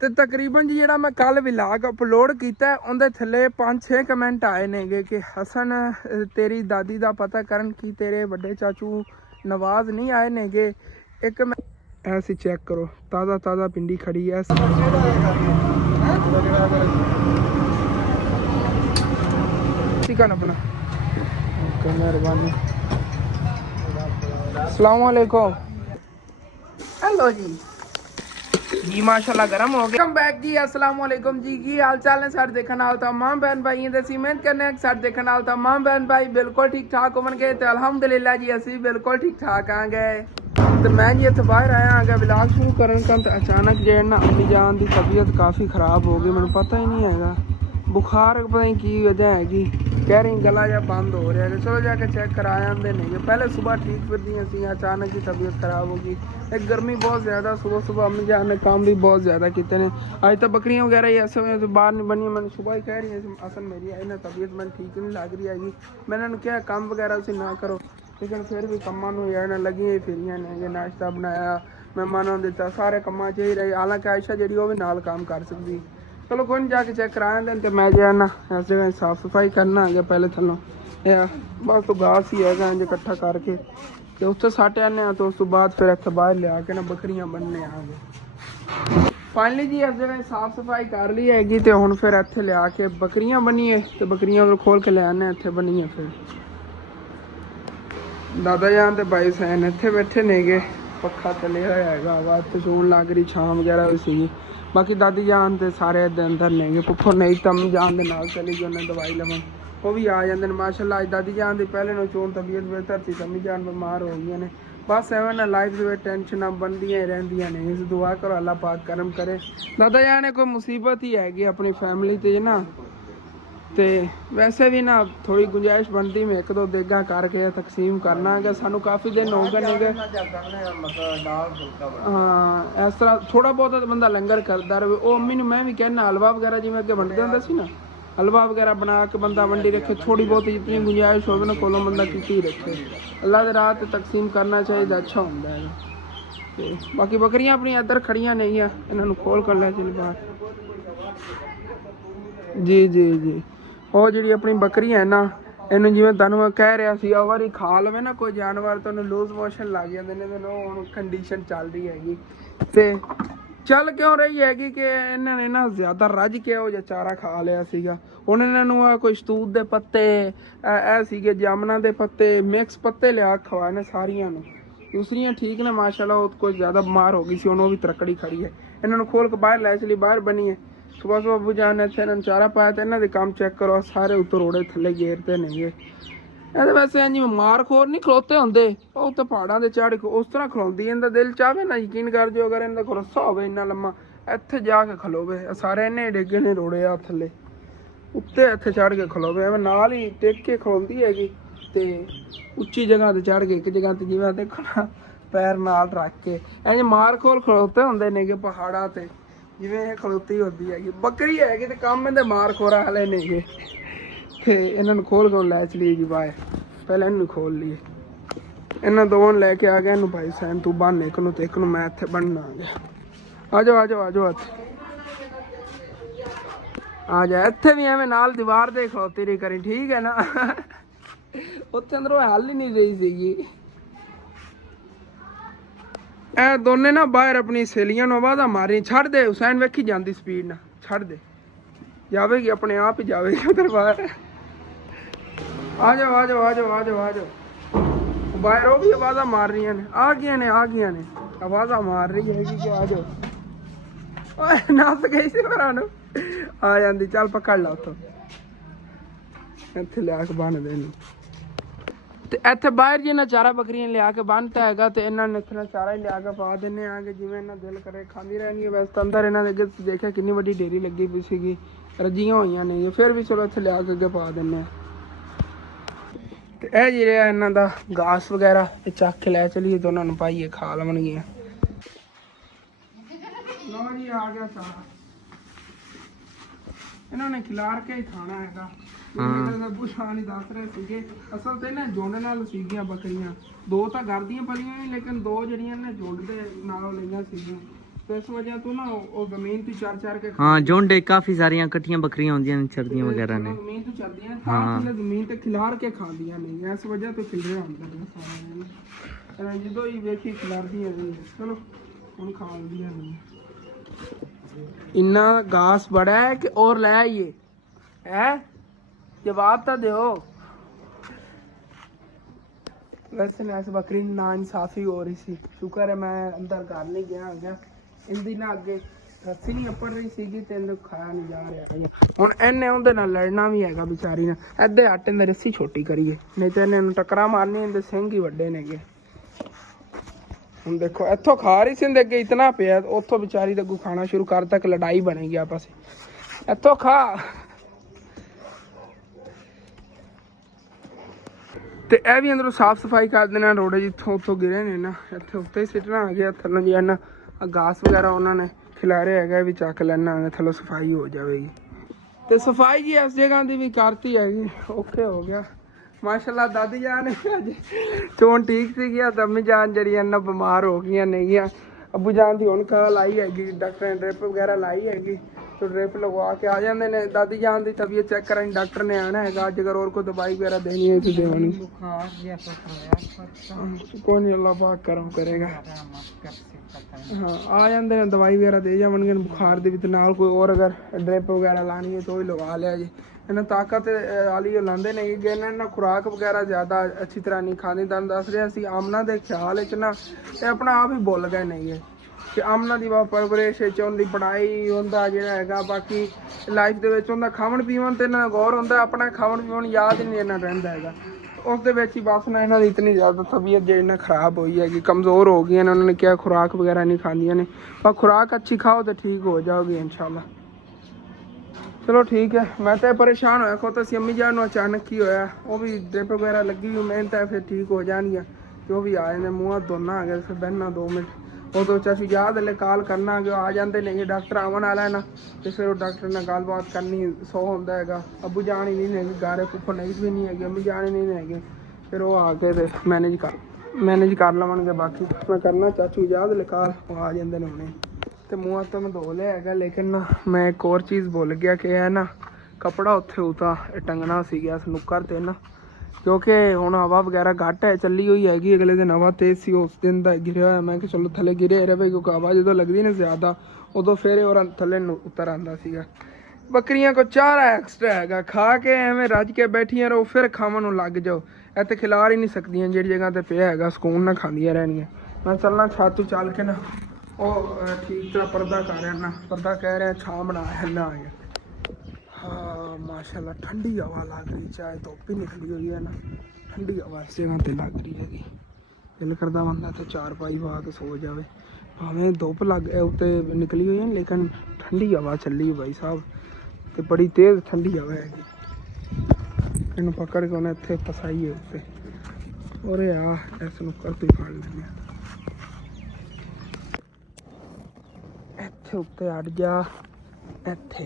ਤੇ ਤਕਰੀਬਨ ਜੀ ਜਿਹੜਾ ਮੈਂ ਕੱਲ ਵਲੌਗ ਅਪਲੋਡ ਕੀਤਾ ਉਹਦੇ ਥੱਲੇ 5-6 ਕਮੈਂਟ ਆਏ ਨੇਗੇ ਕਿ ਹਸਨ ਤੇਰੀ ਦਾਦੀ ਦਾ ਪਤਾ ਕਰਨ ਕਿ ਤੇਰੇ ਵੱਡੇ ਚਾਚੂ ਨਵਾਜ਼ ਨਹੀਂ ਆਏ ਨੇਗੇ। ਇੱਕ ਐਸੀ ਚੈੱਕ ਕਰੋ, ਤਾਜ਼ਾ ਤਾਜ਼ਾ ਪਿੰਡੀ ਖੜੀ ਐ। चिकन अपना ओके, मेहरबानी। अस्सलाम वालेकुम। हेलो जी माशाल्लाह गरम हो गया। वेलकम बैक जी, अस्सलाम वालेकुम जी। की हाल चाल ने सारे देखने वाले तमाम बहन भाई दे सीमेंट करने सारे देखने वाले तमाम बहन भाई बिल्कुल ठीक ठाक होंगे तो अल्हम्दुलिल्लाह जी असी बिल्कुल ठीक ठाक आ गए। तो मैं जी इत्थे बाहर आया आगे व्लॉग शुरू करन तो अचानक जो है ना अम्मी जान की तबीयत काफ़ी ख़राब हो गई। मैंने पता ही नहीं हैगा बुखार पता नहीं की वजह हैगी, कह रही गला जहा बंद हो रहा है। चलो जाके चेक करा आते नहीं। पहले सुबह ठीक फिरदियाँ सी, अचानक ही तबीयत खराब हो गई। एक गर्मी बहुत ज़्यादा, सुबह सुबह अम्मी जान ने काम भी बहुत ज़्यादा किए ने। अज तो बकरियाँ वगैरह ही ऐसे वजह से बाहर नहीं बनी। मैंने सुबह ही कह रही है असल मेरी है ना तबीयत मैंने ठीक नहीं लग रही हैगी। मैंने उन्हें क्या काम वगैरह उसे ना करो, लेकिन फिर भी कम्मां नूं यार लगी फिरियां ने। नाश्ता बनाया, मेहमानों को दिता, सारे कम्मां च ही रही। हालांकि आयशा जी वो भी नाल काम कर सकती। चलो कोई नहीं, जाके चेक कराया दें। तो मैं जो है ना इस जगह साफ सफाई करना है पहले थलों बस तो घास ही है इंज इकट्ठा करके तो उत्थे सट आने। तो उस तो बाद फिर इत्थे बाहर लिया के ना बकरियां बनने आगे। फाइनली जी इस जगह साफ सफाई कर ली हैगी तो हुण फिर इत्थे लिया के बकरियां बनीए तो बकरियां खोल के ले आने इत्थे बनीए। फिर दादा जान ते भाई सैन इत्थे बैठे नेगे, पक्खा चले होया हैगा, हवा ते सून लग रही, छां वगैरह भी सी। बाकी दादी जान ते सारे अंदर नेगे। पुप्पो नहीं तो अम्मी जान दे नाल चली गई, उन्हें दवाई लवन वो भी आ जाते हैं माशाल्लाह। अज दादी जान की पहले नो चोन तबीयत बेहतर थी, अम्मी जान बीमार हो गई ने। बस एवं ना लाइफ में टेंशन बनदियां रहंदियां ने। इस दुआ करो अल्लाह पाक करम करे। दादा जान ने कोई मुसीबत ही हैगी अपनी फैमिली ते ना, तो वैसे भी ना थोड़ी गुंजाइश बनती मैं 1-2 देगा करके तकसीम करना है। सानू काफ़ी दिन हो गए ने। हाँ इस तरह थोड़ा बहुत बंदा लंगर करता रहे। वो अम्मी ने मैं भी कहना हलवा वगैरह जिवें अगे वंडदे हुंदे सी ना, हलवा वगैरह बना के बंदा वंडी रखे। थोड़ी बहुत जितनी गुंजाइश हो ना कोलों बंदा की रखे। अल्लाह के राह तकसीम करना चाहिए, अच्छा होंदा है। तो बाकी बकरियां अपनी इधर खड़ियां नहीं है, इन्होंने खोल कर लै चली बाहर। जी जी जी ਉਹ ਜਿਹੜੀ ਆਪਣੀ ਬੱਕਰੀ ਹੈ ਨਾ, ਇਹਨੂੰ ਜਿਵੇਂ ਤੁਹਾਨੂੰ ਮੈਂ ਕਹਿ ਰਿਹਾ ਸੀ ਆ ਵਾਰੀ ਖਾ ਲਵੇ ਨਾ ਕੋਈ ਜਾਨਵਰ ਤਾਂ ਉਹਨੂੰ ਲੂਜ਼ ਮੋਸ਼ਨ ਲੱਗ ਜਾਂਦੇ ਨੇ। ਤੇ ਉਹ ਹੁਣ ਕੰਡੀਸ਼ਨ ਚੱਲ ਰਹੀ ਹੈਗੀ ਤੇ ਚੱਲ ਕਿਉਂ ਰਹੀ ਹੈਗੀ ਕਿ ਇਹਨਾਂ ਨੇ ਨਾ ਜ਼ਿਆਦਾ ਰੱਜ ਕੇ ਉਹ ਜਿਹਾ ਚਾਰਾ ਖਾ ਲਿਆ ਸੀਗਾ। ਹੁਣ ਇਹਨਾਂ ਨੂੰ ਆ ਕੋਈ ਸ਼ਤੂਤ ਦੇ ਪੱਤੇ ਇਹ ਸੀਗੇ ਜਾਮਨਾਂ ਦੇ ਪੱਤੇ ਮਿਕਸ ਪੱਤੇ ਲਿਆ ਖਵਾਏ ਨੇ ਸਾਰੀਆਂ ਨੂੰ। ਦੂਸਰੀਆਂ ਠੀਕ ਨੇ ਮਾਸ਼ਾਅੱਲਾ, ਉਹ ਕੋਈ ਜ਼ਿਆਦਾ ਬਿਮਾਰ ਹੋ ਗਈ ਸੀ, ਹੁਣ ਉਹ ਵੀ ਤਰਕੜੀ ਖੜੀ ਹੈ। ਇਹਨਾਂ ਨੂੰ ਖੋਲ ਕੇ ਬਾਹਰ ਲੈ ਚਲੀ, ਬਾਹਰ ਬਣੀ ਹੈ। सुबह सुबह अबू जान ने इतने इन्होंने चारा पाया तो इन्हों के काम चेक करो, सारे उत्तर रोड़े थले घेरते नहीं गए। वैसे जिवें मार खोर नहीं खलोते होंगे वो तो पहाड़ों से चढ़ के उस तरह खलोंदी। इनका दिल चाहे ना यकीन कर जो अगर इनका कोई रस्सा हो इन्ना लम्मा इत्थे जाके खलोवे, सारे इन्हें डिगे ने रोड़े आ थले उत्ते इत्थे चढ़ के खलोवे। एवं नाल ही टिक के खलोंदी हैगी ते उच्ची जगह ते चढ़ के एक जगह ते जिवें देखो ना पैर नाल रख के इंज मार खोर खलोते होंदे ने पहाड़ां ते जिवें खलोती होती हैगी। बकरी हैगी तो काम इहदे मार खोरा वाले नहीं गे। ते इन्होंने खोल के लै चली जी बाहर, पहले इन्हू खोल लिए। इन्होंने दोवां लैके आ गया। इन्हू भाई सैन तू बन एक नूं ते एक नूं मैं इत्थे बनना आ गया। आ जाओ आ जाओ आ जाओ आ जा। इत्थे भी एवें नाल दीवार दे खलोती रही करी, ठीक है ना। उत्थे अंदरों हल ही नहीं रही सीगी। ਇਹ ਦੋਨੇ ਨਾ ਬਾਹਰ ਆਪਣੀ ਸਹੇਲੀਆਂ ਨੂੰ ਆਵਾਜ਼ਾਂ ਮਾਰੀ, ਛੱਡ ਦੇ ਹੁਸੈਨ ਵੇਖੀ ਜਾਂਦੀ ਸਪੀਡ ਨਾਲ, ਛੱਡ ਦੇ ਜਾਵੇਗੀ ਆਪਣੇ ਆਪ ਹੀ ਜਾਵੇਗੀ ਉਧਰ ਬਾਹਰ। ਆ ਜਾਓ ਆ ਜਾਓ ਆ ਜਾਓ ਆ ਜਾਓ ਆ ਜਾਓ। ਬਾਹਰ ਉਹ ਵੀ ਆਵਾਜ਼ਾਂ ਮਾਰ ਰਹੀਆਂ ਨੇ, ਆ ਗਈਆਂ ਨੇ ਆਵਾਜ਼ਾਂ ਮਾਰ ਰਹੀ ਹੈਗੀ ਕਿ ਆ ਜਾਓ। ਓਏ ਨੱਸ ਗਈ ਸੀ ਭਰਾ ਨੂੰ, ਆ ਜਾਂਦੀ। ਚੱਲ ਪਕੜ ਲਾ ਉੱਥੋਂ, ਇੱਥੇ ਲਿਆ ਕੇ ਬੰਨ ਦੇ ਇਹਨੂੰ। तो इत्थे बाहर जी इन्हें चारा बकरियां लिया के बंनता है तो इन्होंने इतना चारा ही लिया के पा देने आगे जिवें इन्हें दिल करे खाती रहनी है। वैसे तो अंदर इन्होंने अगे देखा कितनी वड्डी डेरी लगी पई सीगी, रजियां होईयां ने, फिर भी चलो इत्थे लिया के अगे पा देने। तो यह जी रहा इन्हों का घास वगैरह चक के लै चलीए तो उन्होंने पाइए खा लवणगियां। लो जी आ गया चारा, इन्होंने खिलार के ही खाना है। दस रहे थे असल तो इन्हें झुंड नाल सीगियां बकरियां, दो तो घर दियां पलियां नहीं लेकिन दो जड़ियां ने झुंड दे नालों लईयां सीगियां। ਤੇ ਇਸ ਵਜ੍ਹਾ ਤੋਂ ਨਾ ਉਹ ਜ਼ਮੀਨ ਤੇ ਚਰ ਕੇ ਹਾਂ ਝੁੰਡੇ ਕਾਫੀ ਸਾਰੀਆਂ ਇਕੱਠੀਆਂ ਬੱਕਰੀਆਂ ਹੁੰਦੀਆਂ ਨੇ ਸਰਦੀਆਂ ਵਗੈਰਾ ਨੇ ਜ਼ਮੀਨ ਤੇ ਚਰਦੀਆਂ ਤਾਂ ਜ਼ਮੀਨ ਤੇ ਖਿਲਾਰ ਕੇ ਖਾਂਦੀਆਂ ਨੇ ਇਸ ਵਜ੍ਹਾ ਤੋਂ ਖਿਲ ਰਿਹਾ ਹੁੰਦਾ ਨੇ ਸਾਰਾ ਜਦੋਂ ਹੀ ਵੇਖੀ ਖਿਲਾਰਦੀਆਂ ਨੇ ਚਲੋ ਹੁਣ ਖਾ ਲਈਆਂ ਨੇ ਇੰਨਾ घास बड़ा है कि और ले आइए है जवाब तो दो वैसे ना इस बकरी ना इंसाफी हो रही सी शुक्र है मैं अंदर घर नहीं गया इंदी ना अगे रस्सी नहीं अपड़ रही सी तेन खाया नहीं जा रहा हुण इन्हें उहदे नाल लड़ना भी हैगा बेचारी ने अद्धे आटे दी रस्सी छोटी करिए नहीं तो इन्हें टकरा मारनी इहदे सिंह ही वड्डे नेगे ਹੁਣ ਦੇਖੋ ਇੱਥੋਂ ਖਾ ਰਹੀ ਸੀ ਅੱਗੇ ਇਤਨਾ ਪਿਆ ਉੱਥੋਂ ਵਿਚਾਰੀ ਦੇ ਅੱਗੋਂ ਖਾਣਾ ਸ਼ੁਰੂ ਕਰਤਾ ਕਿ ਲੜਾਈ ਬਣੇਗੀ ਆਪਸ ਇੱਥੋਂ ਖਾ ਤੇ ਇਹ ਵੀ ਅੰਦਰੋਂ ਸਾਫ ਸਫਾਈ ਕਰ ਦੇਣਾ ਰੋੜੇ ਜਿੱਥੋਂ ਉੱਥੋਂ ਗਿਰੇ ਨੇ ਨਾ ਇੱਥੇ ਉੱਤੇ ਹੀ ਸਿੱਟਣਾ ਆ ਗਿਆ ਥੱਲੋਂ ਜੀ ਨਾ ਘਾਸ ਵਗੈਰਾ ਉਹਨਾਂ ਨੇ ਖਿਲਾਰਿਆ ਹੈਗਾ ਵੀ ਚੱਕ ਲੈਣਾ ਥੱਲੋਂ ਸਫਾਈ ਹੋ ਜਾਵੇਗੀ ਤੇ ਸਫਾਈ ਜੀ ਇਸ ਜਗ੍ਹਾ ਦੀ ਵੀ ਕਰਤੀ ਹੈਗੀ ਓਕੇ ਹੋ ਗਿਆ माशाल्लाह दादी जान अज चोन ठीक सी गया तो अम्मी जान जी बीमार हो गई नहीं अबू जान की हूँ कल आई हैगी डॉक्टर ने ड्रिप वगैरह लाई हैगी तो ड्रिप लगवा के आ जाते हैं दादी जान की तबीयत चेक करने डॉक्टर ने आना है अज अगर और कोई दवाई वगैरह देनी है तो देवानी कोई नहीं अल्लाह पाक करम करेगा हाँ आ जाते हैं दवाई वगैरह दे जाएंगे बुखार के भी नाल कोई और अगर ड्रिप वगैरह लानी है तो ही लगा लिया जी इन्हें ताकत वाली लाते नहीं गए इन्हें खुराक वगैरह ज़्यादा अच्छी तरह नहीं खानी तुम दस रहे असी आमना के ख्याल ना अपना आप ही भुल गए नहीं है कि आमना की परवरिश उनकी पढ़ाई उनका जोड़ा है बाकी लाइफ के खावन पीवन तो इन्हों गौर होंगे अपना खावन पीवन याद ही नहीं इन्ना रहा है उस ही बस ना इन्हों की इतनी ज़्यादा तबीयत जो इन्हें खराब हुई है कमज़ोर हो गई उन्होंने क्या खुराक वगैरह नहीं खादियाँ ने पर खुराक अच्छी खाओ तो ठीक हो जाओगी इंशाल्लाह चलो ठीक है मैं तो परेशान होया खुद असी अम्मी जान अचानक की होया वो भी ड्रिप वगैरह लगी हुई मेहनत है फिर ठीक हो जाएगी जो भी आ जाए मुँह धोना आ गया फिर बहना 2 मिनट वो तो चाचू याद हले कॉल करना कि आ जाते नहीं डॉक्टर आवन वाला है ना तो फिर डॉक्टर ने गलबात करनी 100 होंदा हैगा अबू जान ही नहीं है गारे फुफड़ नहीं भी नहीं है अम्मी जान ही नहीं है फिर वो आके तो मैनेज कर लवेंगे बाकी मैं करना चाचू याद हले कॉल वो आ जाते ने हुणे तो मुँह तो मैं धो लिया है लेकिन ना मैं एक और चीज़ भुल गया कि है ना कपड़ा उत्थे उता टंगना सी गया स्नूकर ते ना क्योंकि हुण हवा वगैरह घट है चली हुई हैगी अगले दिन हवा तेज सी उस दिन का गिरया होया मैं कि चलो थले गिरे रहे क्योंकि हवा जो लगती ना ज़्यादा उदों फिर और थले उतर आंदा सीगा बकरियां को चारा एक्सट्रा हैगा खा के एवें रज के बैठियां रहो फिर खावन नूं लग जाओ इत्थे खिलार ही नहीं सकदियां जिहड़ी जगह ते पिया हैगा सुकून नाल खांदियां रहणियां मैं चलना छत चल के ना ठीक तरह पर्दा कर रहा ना पर्दा कह रहे छां बना है ना हाँ माशाल्लाह ठंडी हवा लग रही चाहे धुप्प ही निकली हुई है ना ठंडी हवा इस जगह पर लग रही हैगी दिल करता बंदा तो 4 पाई पा के सो जाए भावें धुप्प लग उत्ते निकली हुई है लेकिन ठंडी हवा चली भाई साहब तो बड़ी तेज़ ठंडी हवा हैगी इन्हूं पकड़ के उन्हें इत्थे फसाई है उत्ते और आ इस नुक्कर तो फड़ लेंगे उत्ते अड़ जा इत्थे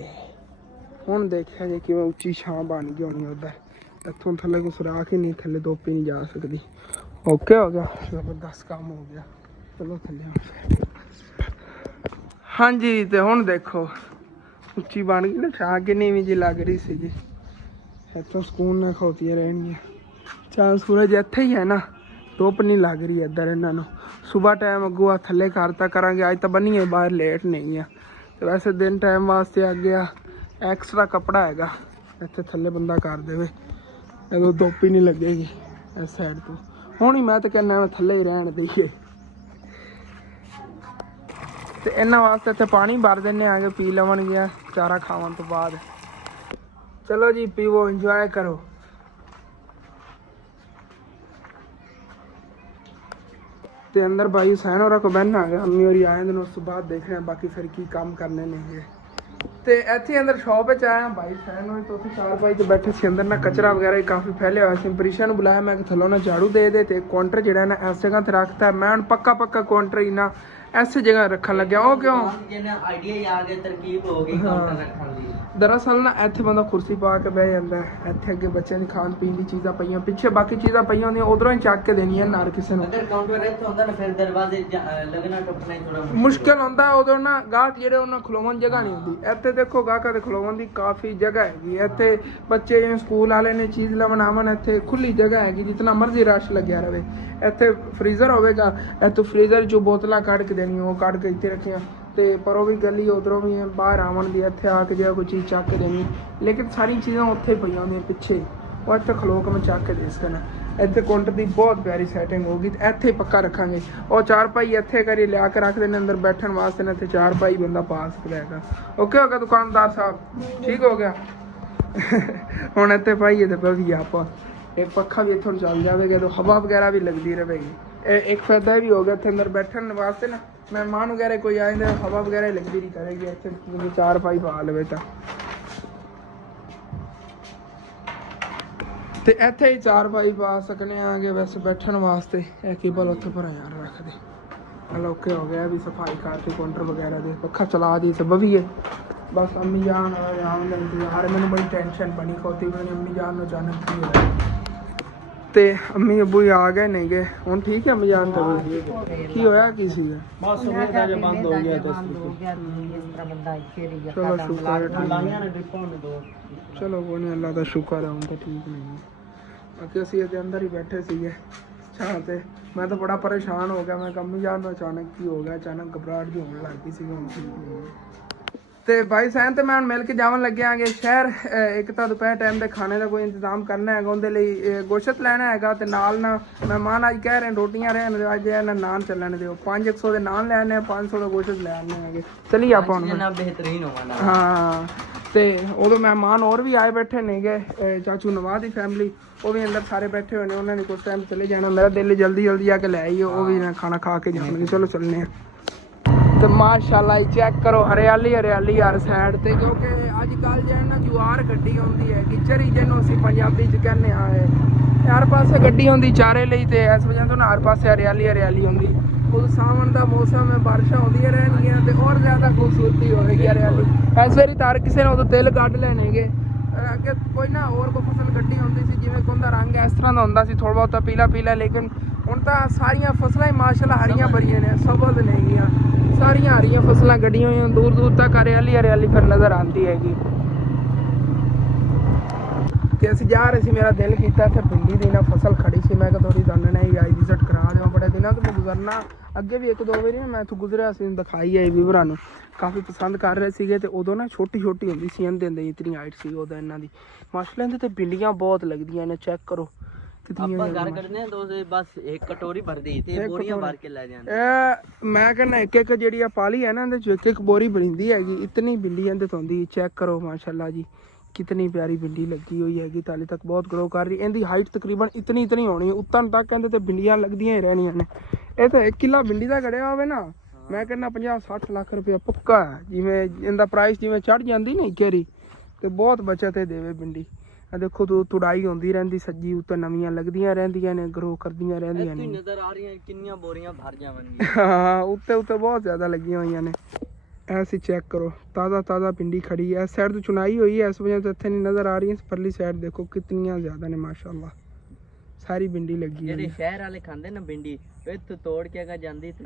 हुण देखिया जी कि उच्ची छां बन गई होनी उधर इत्थों थल्ले कोई सुराख ही नहीं थल्ले धुप्प ही नहीं जा सकती ओके हो गया जबरदस्त काम हो गया चलो थल्ले हाँ जी तो हुण देखो उच्ची बन गई ना छां किन्नी भी जी लग रही सी इत्थों सुकून नाल खड़ोतियां रहणियां चांद सूरज इत्थे ही है ना धुप्प नहीं लग रही इधर इन्हों सुबह टाइम अगू आ थले करता करांगे अज तो बनीए बाहर लेट नहीं है तो वैसे दिन टाइम वास्ते आ गया एक्सट्रा कपड़ा हैगा इत्थे थले बंदा कर देवे अगर धुप्प ही नहीं लगेगी इस साइड तो हुण ही मैं तो कहना थले ही रहन दईए तो इन्हां वास्ते इत्थे पानी भर देने आगे पी लवणगे चारा खावन तो बाद चलो जी पीवो इंजॉय करो तो अंदर भाई हुसैन और को बहना आ गया अम्मी और आए दिन उस बाद देख रहे हैं बाकी फिर की काम करने नहीं है तो इतने अंदर शॉप आया भाई हुसैन हो तो 4 भाई तो बैठे से अंदर ना कचरा वगैरह काफ़ी फैले हुआ से प्रीशा ने बुलाया मैं थलों ना झाड़ू दे काउंटर जो ना इस जगह पर रखता है मैं पक्का काउंटर ही ना ਐਸੇ ਜਗ੍ਹਾ ਰੱਖਣ ਲੱਗਿਆ। ਉਹ ਕਿਉਂ? ਜਿਹਨੇ ਆਈਡੀਆ ਹੀ ਆ ਗਿਆ, ਤਰਕੀਬ ਹੋ ਗਈ ਕਾਊਂਟਰ ਰੱਖਣ ਦੀ। ਦਰਅਸਲ ਨਾ ਇੱਥੇ ਬੰਦਾ ਕੁਰਸੀ ਪਾ ਕੇ ਬਹਿ ਜਾਂਦਾ ਹੈ। ਇੱਥੇ ਅੱਗੇ ਬੱਚਿਆਂ ਦੀ ਖਾਣ ਪੀਣ ਦੀ ਚੀਜ਼ਾਂ ਪਈਆਂ, ਪਿੱਛੇ ਬਾਕੀ ਚੀਜ਼ਾਂ ਪਈਆਂ ਹੁੰਦੀਆਂ, ਉਧਰੋਂ ਹੀ ਚੱਕ ਕੇ ਦੇਣੀਆਂ ਨਾਲ ਕਿਸੇ ਨੂੰ। ਅਗਰ ਕਾਊਂਟਰ ਇੱਥੇ ਹੁੰਦਾ ਨਾ ਫਿਰ ਦਰਵਾਜ਼ੇ ਲੱਗਣਾ ਟੁੱਟਣਾ ਹੀ ਥੋੜਾ ਮੁਸ਼ਕਿਲ ਹੁੰਦਾ। ਉਦੋਂ ਨਾ ਗਾਹਕ ਜਿਹੜੇ ਉਹਨਾਂ ਖਲੋਵਣ ਜਗ੍ਹਾ ਨਹੀਂ ਹੁੰਦੀ। ਇੱਥੇ ਦੇਖੋ ਗਾਹਕਾਂ ਦੇ ਖਲੋਵਣ ਦੀ ਕਾਫੀ ਜਗ੍ਹਾ ਹੈਗੀ। ਇੱਥੇ ਬੱਚੇ ਜਿਵੇਂ ਸਕੂਲ ਵਾਲੇ ਨੇ ਚੀਜ਼ ਲਵਣ ਆਵਣ, ਇੱਥੇ ਖੁੱਲੀ ਜਗ੍ਹਾ ਹੈਗੀ, ਜਿਤਨਾ ਮਰਜ਼ੀ ਰਸ਼ ਲੱਗਿਆ ਰਵੇ। ਇੱਥੇ ਫਰੀਜ਼ਰ ਹੋਵੇਗਾ, ਇੱਥੋਂ ਫਰੀਜ਼ਰ 'ਚੋਂ ਬੋਤਲਾਂ ਕੱਢ ਕੇ ਦੇਣੀਆਂ, ਉਹ ਕੱਢ ਕੇ ਇੱਥੇ ਰੱਖੀਆਂ। ਤੇ ਪਰ ਉਹ ਵੀ ਗਲੀ ਉਧਰੋਂ ਵੀ ਬਾਹਰ ਆਵਣ ਦੀ, ਇੱਥੇ ਆ ਕੇ ਜੇ ਕੋਈ ਚੀਜ਼ ਚੱਕ ਕੇ ਦੇਣੀ। ਲੇਕਿਨ ਸਾਰੀ ਚੀਜ਼ਾਂ ਉੱਥੇ ਪਈਆਂ ਹੁੰਦੀਆਂ ਪਿੱਛੇ, ਉਹ ਇੱਥੇ ਖਲੋ ਕੇ ਮੈਂ ਚੱਕ ਕੇ ਦੇ ਸਕਣਾ। ਇੱਥੇ ਕਾਊਂਟਰ ਦੀ ਬਹੁਤ ਪਿਆਰੀ ਸੈਟਿੰਗ ਹੋਗੀ। ਤੇ ਇੱਥੇ ਪੱਕਾ ਰੱਖਾਂਗੇ। ਉਹ ਚਾਰਪਾਈ ਇੱਥੇ ਕਰੀ ਲਿਆ ਕੇ ਰੱਖ ਦੇਣੇ ਅੰਦਰ ਬੈਠਣ ਵਾਸਤੇ ਨਾ, ਇੱਥੇ ਚਾਰਪਾਈ ਬੰਦਾ ਪਾ ਸਕਦਾ ਹੈਗਾ। ਓਕੇ ਹੋ ਗਿਆ ਦੁਕਾਨਦਾਰ ਸਾਹਿਬ? ਠੀਕ ਹੋ ਗਿਆ। ਹੁਣ ਇੱਥੇ ਪਾਈਏ ਤੇ ਵਧੀਆ ਆਪਾਂ ਇੱਕ ਪੱਖਾ ਵੀ ਇੱਥੋਂ ਚੱਲ ਜਾਵੇਗਾ, ਤਾਂ ਹਵਾ ਵਗੈਰਾ ਵੀ ਲੱਗਦੀ ਰਹੇਗੀ। ਇਹ ਇੱਕ ਫਾਇਦਾ ਵੀ ਹੋ ਗਿਆ ਇੱਥੇ ਅੰਦਰ ਬੈਠਣ ਵਾਸਤੇ ਨਾ, ਮਹਿਮਾਨ ਵਗੈरह कोई आए तो हवा वगैरह लगती नहीं करेगी। इतने चार पाई पा लवे तो इत्थे ही चार पाई पा सकने आगे वैसे बैठन वास्ते। केबल उत्थे पर यार रख दे। चलो ओके हो गया भी सफाई करके काउंटर वगैरह दे पक्खा चला दी सब भी है। बस अम्मी जान आने का इंतजार, मैंने बड़ी टेंशन बनी खोती मैंने अम्मी जान ने अचानक की होया ਤੇ ਅੰਮੀ ਅੱਬੂ ਹੀ ਆ ਗਏ ਨਹੀਂ ਗਏ ਹੁਣ ਠੀਕ ਹੈ। ਅੰਮੀ ਜਾਨ ਤਾਂ ਕੀ ਹੋਇਆ ਕੀ ਸੀਗਾ? ਬਸ ਉਹ ਤਾਂ ਜੇ ਬੰਦ ਹੋ ਗਿਆ ਤਾਂ ਇਸ ਤਰ੍ਹਾਂ ਬੰਦਾ ਇੱਥੇ ਰਹੀ ਗਿਆ। ਚਲੋ ਸ਼ੁਕਰ ਹੈ ਲਾਈਆਂ ਨੇ ਡਿਪਾਂ ਨੇ ਦੋ। ਚਲੋ ਕੋਈ ਨਹੀਂ, ਅੱਲਾ ਦਾ ਸ਼ੁਕਰ ਹੈ ਹੁਣ ਤਾਂ ਠੀਕ ਨਹੀਂ। ਬਾਕੀ ਅਸੀਂ ਇਹਦੇ ਅੰਦਰ ਹੀ ਬੈਠੇ ਸੀਗੇ ਛਾਂ ਤੇ। ਮੈਂ ਤਾਂ ਬੜਾ ਪਰੇਸ਼ਾਨ ਹੋ ਗਿਆ। ਮੈਂ ਅੰਮੀ ਜਾਨ ਨੂੰ ਅਚਾਨਕ ਕੀ ਹੋ ਗਿਆ, ਅਚਾਨਕ ਘਬਰਾਹਟ ਜਿਹੀ ਹੋਣ ਲੱਗ ਗਈ ਸੀ। ਹੁਣ ਠੀਕ ਨਹੀਂ ਤੇ ਭਾਈ ਸੈਨ ਤੇ ਮੈਂ ਹੁਣ ਮਿਲ ਕੇ ਜਾਵਣ ਲੱਗਿਆਂਗੇ ਸ਼ਹਿਰ। ਇੱਕ ਤਾਂ ਦੁਪਹਿਰ ਟਾਈਮ ਦੇ ਖਾਣੇ ਦਾ ਕੋਈ ਇੰਤਜ਼ਾਮ ਕਰਨਾ ਹੈਗਾ, ਉਹਦੇ ਲਈ ਗੋਸ਼ਤ ਲੈਣਾ ਹੈਗਾ। ਤੇ ਨਾਲ ਨਾ ਮਹਿਮਾਨ ਅੱਜ ਕਹਿ ਰਹੇ ਰੋਟੀਆਂ ਰਹਿਣ ਅੱਜ ਇਹਨਾਂ ਨਾਨ ਚੱਲਣ ਦਿਓ। 500 ਦੇ ਨਾਨ ਲੈਣੇ, 500 ਦਾ ਗੋਸ਼ਤ ਲੈ ਆਨੇ ਹੈਗੇ। ਚਲੀ ਆਪਾਂ ਹੁਣ ਬਿਹਤਰੀਨ ਹੋਣਾ। ਹਾਂ ਤੇ ਉਦੋਂ ਮਹਿਮਾਨ ਹੋਰ ਵੀ ਆਏ ਬੈਠੇ ਨੇਗੇ, ਚਾਚੂ ਨਵਾਜ਼ ਦੀ ਫੈਮਿਲੀ, ਉਹ ਵੀ ਅੰਦਰ ਸਾਰੇ ਬੈਠੇ ਹੋਏ ਨੇ। ਉਹਨਾਂ ਨੇ ਕੁਝ ਟਾਈਮ ਚਲੇ ਜਾਣਾ। ਮੇਰਾ ਦਿਲ ਜਲਦੀ ਜਲਦੀ ਆ ਕੇ ਲੈ ਆਈਏ, ਉਹ ਵੀ ਖਾਣਾ ਖਾ ਕੇ ਜਾਣਗੇ। ਚਲੋ ਚੱਲਨੇ ਆ। तो माशाल्लाह चेक करो हरियाली हरियाली हर साइड ते, क्योंकि अजकल जो है ना जुआर गड्डी आती है गिचरी जिन्हों असीं पंजाबी च कहने आए हर पासे गड्डी आती चारे लिए। तो इस वजह तो ना हर पासे हरियाली हरियाली आती। खुद सावन का मौसम है, बारिशां होंदियां रहणगियां ते और ज़्यादा खूबसूरती होगी हरियाली। इस बारी तो हर किसी ने उदों तिल कढ लेने गे। अगे कोई ना होर कोई फसल गड्डी आती सी, जिवें कोंदा रंग इस तरह का हुंदा सी थोड़ा बहुता पीला पीला। लेकिन हुण तां सारियां फसलां ही माशाल्लाह हरियां भरियां ने, सबज नेगियां सारियां हरियां फसलां गड्डियां होईयां। दूर दूर तक हरियाली हरियाली फिर नज़र आती हैगी। ते असीं जा रहे सी, मेरा दिल कीता इत्थे भिंडी दी ना फसल खड़ी सी। मैं कहा थोड़ी दाने नहीं आई विजिट करा देवां, बड़े दिनों तो मैं गुजरना। अगे भी एक दो बारी ना मैं इत्थों गुजरिया सी, दिखाई आई व्यूवरां नूं काफ़ी पसंद कर रहे सीगे। ते उदों ना छोटी छोटी हुंदी सी, इन्हां इतनी हाइट सी उदों इन्हां दी। माशाल्लाह इहदे ते भिंडियां बहुत लगदियां ने, चेक करो ਆਪਾਂ ਘਰ ਕੱਢਨੇ ਆ ਦੋ ਬਸ ਇੱਕ ਕਟੋਰੀ ਭਰਦੀ ਤੇ ਬੋਰੀਆਂ ਭਰ ਕੇ ਲੈ ਜਾਂਦੇ। ਮੈਂ ਕਹਿੰਦਾ ਇੱਕ ਇੱਕ ਜਿਹੜੀ ਆ ਪਾਲੀ ਹੈ ਨਾ, ਇਹਦੇ ਚ ਇੱਕ ਇੱਕ ਬੋਰੀ ਬਣਦੀ ਹੈਗੀ। ਇਤਨੀ भिंडी ਇਹਦੇ ਤੋਂ ਆਉਂਦੀ। ਚੈੱਕ ਕਰੋ ਮਾਸ਼ਾਅੱਲਾ ਜੀ, कितनी प्यारी भिंडी लगी हुई हैगी। ताली तक बहुत ग्रो कर रही। इनकी हाइट तकरीबन इतनी होनी है। उत्तन तक कहते तो भिंडियां लगदियां ही रहनियां ने। ये तो 1 किलो भिंडी का गड़िया होवे ना, मैं कहना 50-60 लाख रुपया पक्का है। जिमें इनका प्राइस जिमें चढ़ जाती ना केरी तो बहुत बचत है देवे भिंडी। देखो तो तुड़ाई होंदी रहंदी, सज्जी उत्ते नवीं लगदियां रहंदियां ने, ग्रो करदियां रहंदियां ने। नजर आ रही है किन्नियां बोरियां भर जावणगी। हां उत्ते उत्ते बहुत ज्यादा लगी हुई ने। ऐसी चेक करो ताज़ा भिंडी खड़ी है। इस साइड तो चुनाई हुई है, इस वजह से इतने नहीं नज़र आ रही है। परली साइड देखो कितनी ज़्यादा ने माशाल्लाह, सारी भिंडी लगी है। शहर वाले खांदे ना भिंडी, इत्थों तोड़ के अगर जांदी ते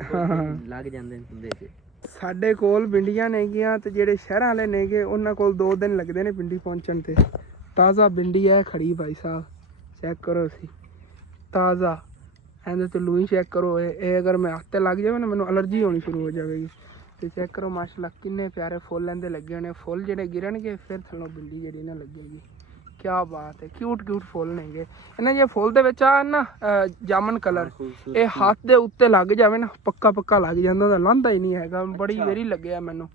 लग जांदे हुंदे सी। साडे कोल भिंडियां नेगियां ते जेड़े शहर वाले नेगे उन्हां कोल 2 दिन लगदे ने भिंडी पहुंचण ते। ताज़ा भिंडी है खड़ी भाई साहब, चेक करो सी ताज़ा। एंदे तो लूई चेक करो, ये अगर मैं हाथ ते लग जावे ना मैनूं एलर्जी होनी शुरू हो जाएगी। तो चेक करो माशाल्लाह किन्ने प्यारे फुल इहदे लगे होने। फुल जेडे गिरनगे फिर थल्लों भिंडी जेहड़ी ना लगेगी। क्या बात है, क्यूट क्यूट फुल ने गे। इन्हां जे फुल दे विच आ ना जामन कलर, ये हाथ दे उत्ते लग जावे ना पक्का पक्का लग जांदा, तां लांदा ही नहीं हैगा। बड़ी वेरी लग्गिआ मैनूं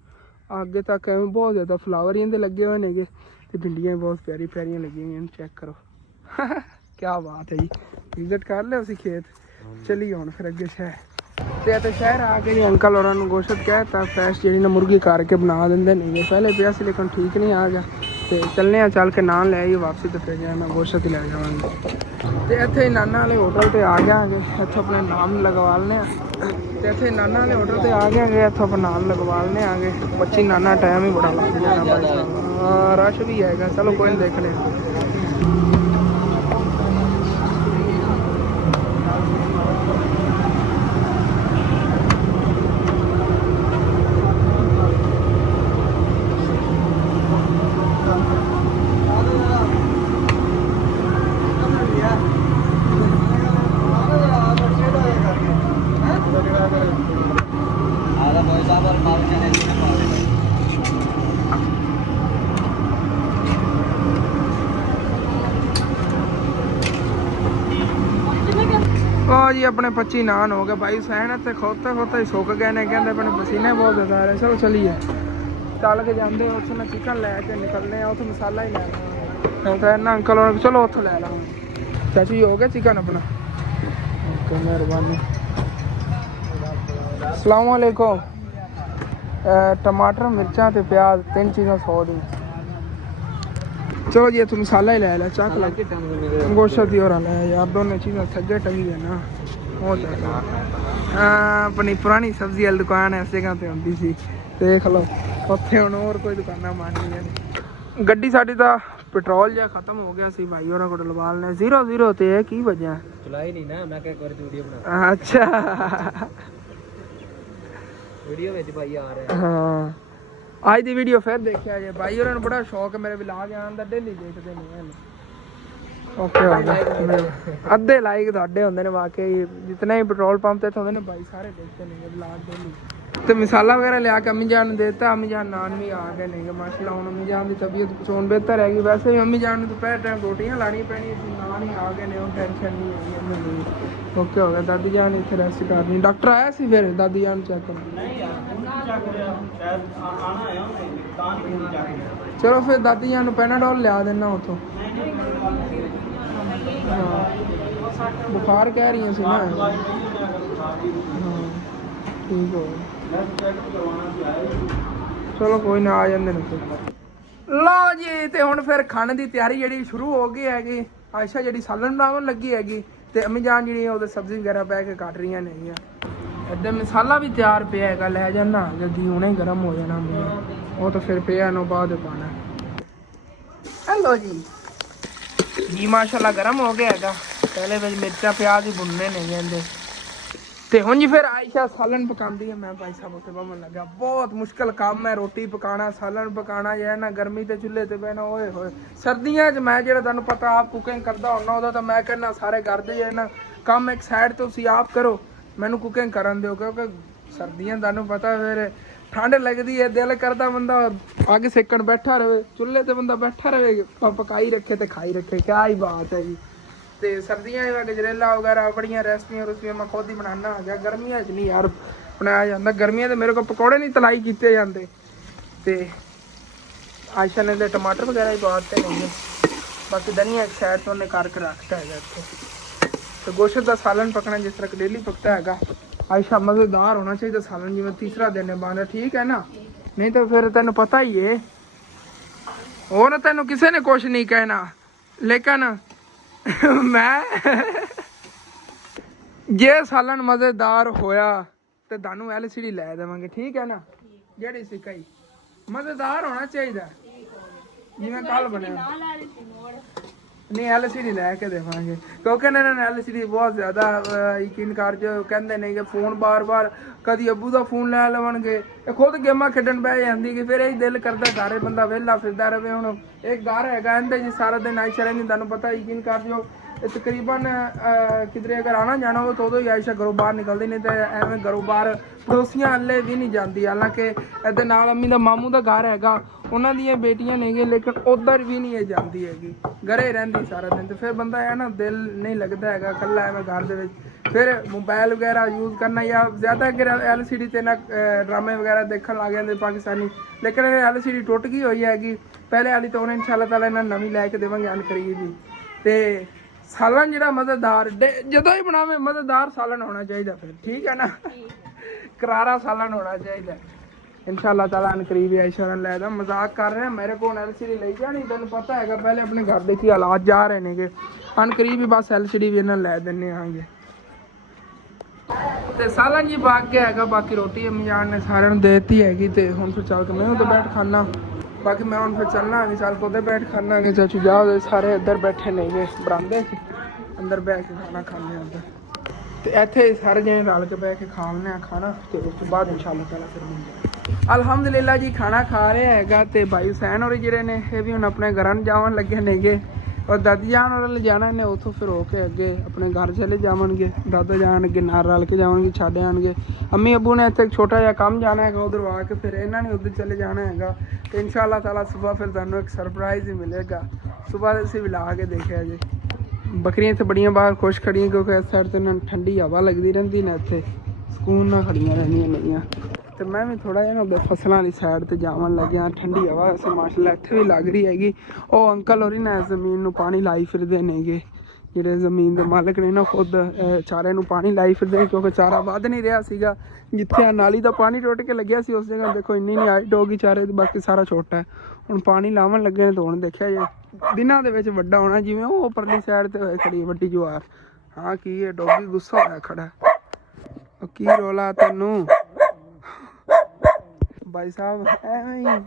अगे तक बहुत ज़्यादा फ्लावर इहदे लगे हुए ने गे। ते भिंडियां बहुत प्यारी प्यारियां लगी हुई। चेक करो क्या बात है जी। विजिट कर लिया उसी खेत। चलिए हुण फिर अगे शहर तो शहर आके जी अंकल और गोश्त कहता फ्रैश जी ना मुर्गी करके बना देंगे। नहीं पहले पिया से लेकिन ठीक नहीं आ गया। तो चलने चल के नान ले आइए वापसी, तो फिर जो है गोश्त ही लै जावांगे। तो इत्थे नाना वाले होटल पर आ गया, इत्थे अपने नाम लगवा लेने। ਤੇ ਇੱਥੇ ਨਾਨਾ ਵਾਲੇ ਆਰਡਰ ਤੇ ਆ ਗਏ ਇੱਥੋਂ ਆਪਾਂ ਨਾਲ ਲਗਵਾ ਲੈਣੇ ਆਗੇ। 25 ਨਾਨਾ ਟਾਈਮ ਹੀ ਬੜਾ ਲੱਗ ਜਾਣਾ ਭਾਈ ਸਾਹਿਬ। ਹਾਂ ਰਸ਼ ਵੀ ਹੈਗਾ, ਚਲੋ ਕੋਈ ਨਹੀਂ ਦੇਖ ਲਿਆ। ਉਹ ਜੀ ਆਪਣੇ 25 ਨਾਨ ਹੋ ਗਏ ਭਾਈ ਸਹਿਣ ਇੱਥੇ ਖੋਤੇ ਖੋਤੇ ਹੀ ਸੁੱਕ ਗਏ ਨੇ, ਕਹਿੰਦੇ ਆਪਣੇ ਪਸੀਨੇ ਬਹੁਤ ਜ਼ਿਆਦਾ ਆ ਰਹੇ। ਚਲੋ ਚਲੀਏ, ਚੱਲ ਕੇ ਜਾਂਦੇ ਉੱਥੋਂ ਮੈਂ ਚਿਕਨ ਲੈ ਕੇ ਨਿਕਲਨੇ ਆ, ਉੱਥੋਂ ਮਸਾਲਾ ਹੀ ਲੈਣਾ ਤਾਂ ਇਹਨਾਂ ਅੰਕਲ ਹੋਣਾ, ਚਲੋ ਉੱਥੋਂ ਲੈ ਲਾਂਗੇ। ਚਾਚੀ ਹੋ ਗਿਆ ਚਿਕਨ ਆਪਣਾ? ਓਕੇ ਮਿਹਰਬਾਨੀ। अस्सलाम वालेकुम। टमाटर मिर्चा ते प्याज 3 चीज़ां 100 दी। चलो जी तू मसाला ही ले लै, चक ला गोश्त दी और ले यार, दोनों चीज़ां थगे टंगी है ना। हो अपनी पुरानी सब्जी वाली दुकान इस जगह ते होंदी सी, देख लो उत्थे हुण होर कोई दुकानां मानी है। गड्डी साडी दा पेट्रोल जिहा खत्म हो गया सी भाई, होरां कोल लवा लेने 00 ते की वजह चलाई नहीं ना, मैं क्या कर वीडियो बना। अच्छा वीडियो ਵਿੱਚ ਭਾਈ ਆ ਰਿਹਾ। ਹਾਂ ਅੱਜ ਦੀ ਵੀਡੀਓ ਫਿਰ ਦੇਖਿਆ ਜੇ ਭਾਈ ਹੋਰਾਂ ਨੂੰ ਬੜਾ ਸ਼ੌਕ ਹੈ ਮੇਰੇ ਵਲੌਗ ਆਉਣ ਦਾ, ਡੇਲੀ ਦੇਖਦੇ ਨੇ ਹਨ। ਓਕੇ ਹੋ ਗਿਆ, ਅੱਧੇ ਲਾਈਕ ਤੁਹਾਡੇ ਹੁੰਦੇ ਨੇ ਵਾਕਈ, ਜਿਤਨੇ ਹੀ ਪੈਟਰੋਲ ਪੰਪ ਤੇ ਹੁੰਦੇ ਨੇ ਭਾਈ ਸਾਰੇ ਦੇਖਦੇ ਨੇ ਵਲੌਗ ਡੇਲੀ। ਤੇ ਮਸਾਲਾ ਵਗੈਰਾ ਲਿਆ ਕੇ ਅੰਮੀ ਜਾਨ ਨੂੰ ਦੇਤਾ, ਅੰਮੀ ਜਾਨ ਨਾਨ ਵੀ ਆ ਗਏ ਨੇ ਮਾਸ਼ਾਅੱਲਾ। ਹੁਣ ਅੰਮੀ ਜਾਨ ਦੀ ਤਬੀਅਤ ਚੋਣ ਬਿਹਤਰ ਹੈਗੀ, ਵੈਸੇ ਵੀ ਅੰਮੀ ਜਾਨ ਨੂੰ ਦੁਪਹਿਰ ਟਾਈਮ ਰੋਟੀਆਂ ਲਾਣੀਆਂ ਪੈਣੀਆਂ ਸੀ, ਨਾਨ ਹੀ ਆ ਗਏ ਨੇ, ਉਹ ਟੈਨਸ਼ਨ ਨਹੀਂ ਹੈਗੀ ਅੰਮੀ ਨੂੰ। ਓਕੇ ਹੋ ਗਿਆ, ਦਾਦੀ ਜਾਨ ਇੱਥੇ ਰੈਸਟ ਕਰਨੀ। ਡਾਕਟਰ ਆਇਆ ਸੀ ਫਿਰ ਦਾਦੀ ਜਾਨ ਨੂੰ ਚੈੱਕ ਕਰਨ? ਚਲੋ ਫਿਰ ਦਾਦੀ ਜਾਨ ਨੂੰ ਪੈਨਾਡੋਲ ਲਿਆ ਦੇਣਾ ਉੱਥੋਂ। ਹਾਂ ਬੁਖਾਰ ਕਹਿ ਰਹੀਆਂ ਸੀ ਨਾ। ਹਾਂ ਠੀਕ ਹੋ ਚਲੋ ਕੋਈ ਨਾ, ਆ ਜਾਂਦੇ ਨੇ ਫਿਰ। ਲਓ ਜੀ ਤੇ ਹੁਣ ਫਿਰ ਖਾਣੇ ਦੀ ਤਿਆਰੀ ਜਿਹੜੀ ਸ਼ੁਰੂ ਹੋ ਗਈ ਹੈਗੀ। ਆਇਸ਼ਾ ਜਿਹੜੀ ਸਾਲਨ ਬਣਾਉਣ ਲੱਗੀ ਹੈਗੀ ਤੇ ਅੰਮੀ ਜਾਨ ਜਿਹੜੀ ਉਹਦੇ ਸਬਜ਼ੀ ਵਗੈਰਾ ਪੈ ਕੇ ਕੱਟ ਰਹੀਆਂ ਨੇਗੀਆਂ। ਇੱਦਾਂ ਮਸਾਲਾ ਵੀ ਤਿਆਰ ਪਿਆ ਹੈਗਾ, ਲੈ ਜਾਣਾ ਜਲਦੀ, ਹੁਣੇ ਗਰਮ ਹੋ ਜਾਣਾ। ਉਹ ਤਾਂ ਫਿਰ ਪਿਆ ਨੂੰ ਬਾਅਦ ਪਾਣਾ। ਹੈਲੋ ਜੀ ਜੀ ਮਾਸ਼ਾਅੱਲਾ ਗਰਮ ਹੋ ਗਿਆ ਹੈਗਾ। ਪਹਿਲੇ ਵਿੱਚ ਮਿਰਚਾਂ ਪਿਆਜ਼ ਹੀ ਭੁੰਨਣੇ ਨੇ ਕਹਿੰਦੇ। ਤੇ ਹੁਣ ਜੀ ਫਿਰ ਆਇਸ਼ਾ ਸਾਲਨ ਪਕਾਉਂਦੀ ਹੈ, ਮੈਂ ਭਾਈ ਸਾਹਿਬ ਉੱਥੇ ਬੰਮਣ ਲੱਗਾ। ਬਹੁਤ ਮੁਸ਼ਕਿਲ ਕੰਮ ਹੈ ਰੋਟੀ ਪਕਾਉਣਾ, ਸਾਲਨ ਪਕਾਉਣਾ ਜੇ ਨਾ ਗਰਮੀ ਤੇ ਚੁੱਲ੍ਹੇ ਤੇ ਬਹਿਣਾ। ਓਏ ਹੋਏ ਸਰਦੀਆਂ 'ਚ ਮੈਂ ਜਿਹੜਾ ਤੁਹਾਨੂੰ ਪਤਾ ਆਪ ਕੁਕਿੰਗ ਕਰਦਾ ਹੁੰਦਾ, ਉਹਦਾ ਤਾਂ ਮੈਂ ਕਹਿੰਦਾ ਸਾਰੇ ਕਰਦੇ ਜੇ ਨਾ ਕੰਮ ਇੱਕ ਸਾਈਡ ਤੋਂ ਤੁਸੀਂ ਆਪ ਕਰੋ, ਮੈਨੂੰ ਕੁਕਿੰਗ ਕਰਨ ਦਿਓ। ਕਿਉਂਕਿ ਸਰਦੀਆਂ ਤੁਹਾਨੂੰ ਪਤਾ ਫਿਰ ਠੰਡ ਲੱਗਦੀ ਹੈ, ਦਿਲ ਕਰਦਾ ਬੰਦਾ ਅੱਗ ਸੇਕਣ ਬੈਠਾ ਰਹੇ, ਚੁੱਲ੍ਹੇ ਤੇ ਬੰਦਾ ਬੈਠਾ ਰਹੇ, ਪਕਾਈ ਰੱਖੇ ਤੇ ਖਾਈ ਰੱਖੇ, ਕਿਆ ਹੀ ਬਾਤ ਹੈ ਜੀ। ਤੇ ਸਰਦੀਆਂ ਵਿੱਚ ਗਜਰੇਲਾ ਵਗੈਰਾ ਬੜੀਆਂ ਰੈਸਪੀਆਂ ਮੈਂ ਖੁਦ ਹੀ ਬਣਾਉਣਾ ਹੈਗਾ। ਗਰਮੀਆਂ 'ਚ ਨਹੀਂ ਯਾਰ ਬਣਾਇਆ ਜਾਂਦਾ, ਗਰਮੀਆਂ 'ਤੇ ਮੇਰੇ ਕੋਲ ਪਕੌੜੇ ਨਹੀਂ ਤਲਾਈ ਕੀਤੇ ਜਾਂਦੇ। ਤੇ ਆਇਸ਼ਾ ਨੇ ਤੇ ਟਮਾਟਰ ਵਗੈਰਾ ਹੀ ਪਾ ਦਿੱਤੇ ਨੇ, ਬਾਕੀ ਧਨੀਆ ਇੱਕ ਸਾਈਡ ਤੋਂ ਉਹਨੇ ਕਰਕੇ ਰੱਖਤਾ ਹੈਗਾ ਇੱਥੇ। ਤੇ ਗੋਸ਼ਤ ਦਾ ਸਾਲਨ ਪਕਣਾ ਜਿਸ ਤਰ੍ਹਾਂ ਡੇਲੀ ਪਕਦਾ ਹੈਗਾ। ਆਇਸ਼ਾ ਮਜ਼ੇਦਾਰ ਹੋਣਾ ਚਾਹੀਦਾ ਸਾਲਨ, ਜਿਵੇਂ ਤੀਸਰਾ ਦਿਨ ਬਣ ਰਿਹਾ, ਠੀਕ ਹੈ ਨਾ? ਨਹੀਂ ਤਾਂ ਫਿਰ ਤੈਨੂੰ ਪਤਾ ਹੀ ਹੈ, ਹੋਰ ਤੈਨੂੰ ਕਿਸੇ ਨੇ ਕੁਛ ਨਹੀਂ ਕਹਿਣਾ। ਲੇਕਿਨ ਮੈਂ ਜੇ ਸਾਲਨ ਮਜ਼ੇਦਾਰ ਹੋਇਆ ਤੇ ਤੁਹਾਨੂੰ LCD ਲੈ ਦੇਵਾਂਗੇ, ਠੀਕ ਹੈ ਨਾ? ਜਿਹੜੀ ਸਿੱਕਾਈ ਮਜ਼ੇਦਾਰ ਹੋਣਾ ਚਾਹੀਦਾ, ਜਿਵੇਂ ਕੱਲ ਬਣਿਆ। ਨਹੀਂ LCD ਲੈ ਕੇ ਦੇਵਾਂਗੇ, ਕਿਉਂਕਿ ਇਹਨਾਂ ਨੇ LCD ਬਹੁਤ ਜ਼ਿਆਦਾ ਯਕੀਨ ਕਰ ਜੋ ਕਹਿੰਦੇ ਨੇ ਕਿ ਫੋਨ ਬਾਰ-ਬਾਰ ਕਦੀ ਅੱਬੂ ਦਾ ਫੋਨ ਲੈ ਲਵਣਗੇ, ਇਹ ਖੁਦ ਗੇਮਾਂ ਖੇਡਣ ਬਹਿ ਜਾਂਦੀ ਕਿ ਫਿਰ ਇਹ ਦਿਲ ਕਰਦਾ ਘਰੇ ਬੰਦਾ ਵਿਹਲਾ ਫਿਰਦਾ ਰਹੇ। ਹੁਣ ਇੱਕ ਘਰ ਹੈਗਾ ਇਹਦੇ ਜੀ ਸਾਰਾ ਦਿਨ ਆਇਸ਼ਾ ਰਹਿੰਦੀ, ਤੁਹਾਨੂੰ ਪਤਾ ਯਕੀਨ ਕਰ ਜੋ ਤਕਰੀਬਨ ਕਿਧਰੇ ਅਗਰ ਆਉਣਾ ਜਾਣਾ ਹੋਵੇ ਤਾਂ ਉਦੋਂ ਹੀ ਆਇਸ਼ਾ ਘਰੋਂ ਬਾਹਰ ਨਿਕਲਦੀ, ਨਹੀਂ ਤਾਂ ਐਵੇਂ ਘਰੋਂ ਬਾਹਰ ਪੜੋਸੀਆਂ ਹੱਲੇ ਵੀ ਨਹੀਂ ਜਾਂਦੀ। ਹਾਲਾਂਕਿ ਇਹਦੇ ਨਾਲ ਅੰਮੀ ਦਾ ਮਾਮੂ ਦਾ ਘਰ ਹੈਗਾ, ਉਹਨਾਂ ਦੀਆਂ ਬੇਟੀਆਂ ਨੇਗੀਆਂ, ਲੇਕਿਨ ਉੱਧਰ ਵੀ ਨਹੀਂ ਇਹ ਜਾਂਦੀ ਹੈਗੀ, ਘਰੇ ਰਹਿੰਦੀ ਸਾਰਾ ਦਿਨ। ਤੇ ਫਿਰ ਬੰਦਾ ਹੈ ਨਾ ਦਿਲ ਨਹੀਂ ਲੱਗਦਾ ਹੈਗਾ ਇਕੱਲਾ ਐਵੇਂ ਘਰ ਦੇ ਵਿੱਚ। ਫਿਰ ਮੋਬਾਈਲ ਵਗੈਰਾ ਯੂਜ਼ ਕਰਨਾ ਜਾਂ ਜ਼ਿਆਦਾ ਅਗਰ LCD 'ਤੇ ਨਾ ਡਰਾਮੇ ਵਗੈਰਾ ਦੇਖਣ ਲੱਗ ਜਾਂਦੇ ਪਾਕਿਸਤਾਨੀ। ਲੇਕਿਨ ਇਹ LCD ਟੁੱਟ ਗਈ ਹੋਈ ਹੈਗੀ ਪਹਿਲੇ ਵਾਲੀ, ਤਾਂ ਉਹਨੇ ਇਨਸ਼ਾ ਅੱਲਾਹ ਤਾਲਾ ਇਹਨਾਂ ਨਵੀਂ ਲੈ ਕੇ ਦੇਵਾਂਗੇ ਅਨਕਰੀਬ ਵੀ। ਤੇ ਸਾਲਨ ਜਿਹੜਾ ਮਜ਼ੇਦਾਰ ਜਦੋਂ ਹੀ ਬਣਾਵੇ ਮਜ਼ੇਦਾਰ ਸਾਲਨ ਹੋਣਾ ਚਾਹੀਦਾ ਫਿਰ, ਠੀਕ ਹੈ ਨਾ? ਕਰਾਰਾ ਸਾਲਨ ਹੋਣਾ ਚਾਹੀਦਾ ਇਨਸ਼ਾ ਅੱਲਾਹ ਤਾਲਾ। ਅਨਕਰੀਬ ਆਇਸ਼ਾ ਨੂੰ ਲੈ ਦਾ, ਮਜ਼ਾਕ ਕਰ ਰਿਹਾ ਮੇਰੇ ਕੋਲ LCD ਲਈ ਜਾਣੀ, ਤੈਨੂੰ ਪਤਾ ਹੈਗਾ ਪਹਿਲੇ ਆਪਣੇ ਘਰ ਦੇ ਕੀ ਹਾਲਾਤ ਜਾ ਰਹੇ ਨੇਗੇ। ਅਨਕਰੀਬ ਵੀ ਬਸ LCD ਵੀ ਇਹਨਾਂ ਲੈ ਦਿੰਦੇ ਆਂਗੇ। ਤੇ ਸਾਲਨ ਜੀ ਬਾਗ ਕੇ ਹੈਗਾ, ਬਾਕੀ ਰੋਟੀ ਅੰਮੀ ਜਾਨ ਨੇ ਸਾਰਿਆਂ ਨੂੰ ਦੇ ਦਿੱਤੀ ਹੈਗੀ। ਤੇ ਹੁਣ ਫਿਰ ਚੱਲ ਕੇ ਮੈਂ ਉਹਦੇ ਬੈਠ ਖਾਣਾ, ਬਾਕੀ ਮੈਂ ਹੁਣ ਫਿਰ ਚੱਲਣਾ ਕਿ ਚੱਲ ਕੇ ਉਹਦੇ ਬੈਠ ਖਾਣਾ ਕਿ ਚਾਚੂ ਜਾ ਸਾਰੇ ਇੱਧਰ ਬੈਠੇ ਨੇਗੇ ਬਰਾਂਡੇ 'ਚ, ਅੰਦਰ ਬਹਿ ਕੇ ਖਾਣਾ ਖਾਂਦੇ ਅੰਦਰ। ਤੇ ਇੱਥੇ ਸਾਰੇ ਜਣੇ ਰਲ ਕੇ ਬਹਿ ਕੇ ਖਾ ਲੈਂਦੇ ਆ ਖਾਣਾ, ਤੇ ਉਸ ਤੋਂ ਬਾਅਦ ਇਨਸ਼ਾਅੱਲਾ ਤਾਲਾ ਫਿਰ ਮਿਲਦੇ ਅਲਹਮਦੁਲਿਲਾ ਜੀ ਖਾਣਾ ਖਾ ਰਿਹਾ ਹੈਗਾ। ਤੇ ਭਾਈ ਹੁਸੈਨ ਹੋਰੀ ਜਿਹੜੇ ਨੇ ਇਹ ਵੀ ਹੁਣ ਆਪਣੇ ਘਰਾਂ ਨੂੰ ਜਾਵਣ ਲੱਗੇ ਨੇਗੇ, ਔਰ ਦਾਦੀ ਜਾਨ ਹੋਰਾਂ ਲੈ ਜਾਣਾ ਨੇ, ਉੱਥੋਂ ਫਿਰ ਹੋ ਕੇ ਅੱਗੇ ਆਪਣੇ ਘਰ ਚਲੇ ਜਾਵਣਗੇ। ਦਾਦਾ ਜਾਣ ਅੱਗੇ ਨਾਲ ਰਲ ਕੇ ਜਾਵਣਗੇ, ਛੱਡ ਆਉਣਗੇ। ਅੰਮੀ ਅੱਬੂ ਨੇ ਇੱਥੇ ਇੱਕ ਛੋਟਾ ਜਿਹਾ ਕੰਮ ਜਾਣਾ ਹੈਗਾ, ਉਧਰ ਆ ਕੇ ਫਿਰ ਇਹਨਾਂ ਨੇ ਉੱਧਰ ਚਲੇ ਜਾਣਾ ਹੈਗਾ। ਤੇ ਇਨਸ਼ਾਅੱਲਾ ਤਾਲਾ ਸੁਬਾਹ ਫਿਰ ਤੁਹਾਨੂੰ ਇੱਕ ਸਰਪ੍ਰਾਈਜ਼ ਹੀ ਮਿਲੇਗਾ। ਸੁਬਾਹ ਅਸੀਂ ਵੀ ਲਾ ਕੇ ਦੇਖਿਆ ਜੀ, ਬੱਕਰੀਆਂ ਇੱਥੇ ਬੜੀਆਂ ਬਾਹਰ ਖੁਸ਼ ਖੜੀਆਂ, ਕਿਉਂਕਿ ਇਸ ਸਾਈਡ 'ਤੇ ਇਹਨਾਂ ਨੂੰ ਠੰਡੀ ਹਵਾ ਲੱਗਦੀ ਰਹਿੰਦੀ ਨੇ, ਇੱਥੇ ਸਕੂਨ ਨਾਲ ਖੜੀਆਂ ਰਹਿੰਦੀਆਂ ਨੇਗੀਆਂ। ਤੇ ਮੈਂ ਵੀ ਥੋੜ੍ਹਾ ਜਿਹਾ ਨਾ ਫਸਲਾਂ ਵਾਲੀ ਸਾਈਡ 'ਤੇ ਜਾਵਣ ਲੱਗਿਆ, ਠੰਡੀ ਹਵਾ ਵੈਸੇ ਮਾਸ਼ਾਅੱਲਾ ਇੱਥੇ ਵੀ ਲੱਗ ਰਹੀ ਹੈਗੀ। ਉਹ ਅੰਕਲ ਹੋਰੀ ਨਾ ਜ਼ਮੀਨ ਨੂੰ ਪਾਣੀ ਲਾਈ ਫਿਰਦੇ ਨੇਗੇ, ਜਿਹੜੇ ਜ਼ਮੀਨ ਦੇ ਮਾਲਕ ਨੇ ਨਾ, ਖੁਦ ਚਾਰੇ ਨੂੰ ਪਾਣੀ ਲਾਈ ਫਿਰਦੇ, ਕਿਉਂਕਿ ਚਾਰਾ ਵੱਧ ਨਹੀਂ ਰਿਹਾ ਸੀਗਾ। ਜਿੱਥੇ ਆ ਨਾਲੀ ਦਾ ਪਾਣੀ ਟੁੱਟ ਕੇ ਲੱਗਿਆ ਸੀ ਉਸ ਜਗ੍ਹਾ ਦੇਖੋ ਇੰਨੀ ਨਹੀਂ ਹਾਈਟ ਹੋ ਗਈ ਚਾਰੇ ਦੀ, ਬਾਕੀ ਸਾਰਾ ਛੋਟਾ ਹੈ। ਹੁਣ ਪਾਣੀ ਲਾਵਣ ਲੱਗੇ ਨੇ, ਤਾਂ ਹੁਣ ਦੇਖਿਆ ਜੇ ਦਿਨਾਂ ਦੇ ਵਿੱਚ ਵੱਡਾ ਹੋਣਾ, ਜਿਵੇਂ ਉਹ ਪਰਲੀ ਸਾਈਡ 'ਤੇ ਹੋਏ ਖੜੀ ਵੱਡੀ ਜਵਾਰ। ਹਾਂ ਕੀ ਹੈ, ਡੋਗੀ ਗੁੱਸਾ ਹੋਇਆ ਖੜਾ, ਉਹ ਕੀ ਰੋਲਾ ਤੈਨੂੰ ਭਾਈ ਸਾਹਿਬ, ਐਵੇਂ ਹੀ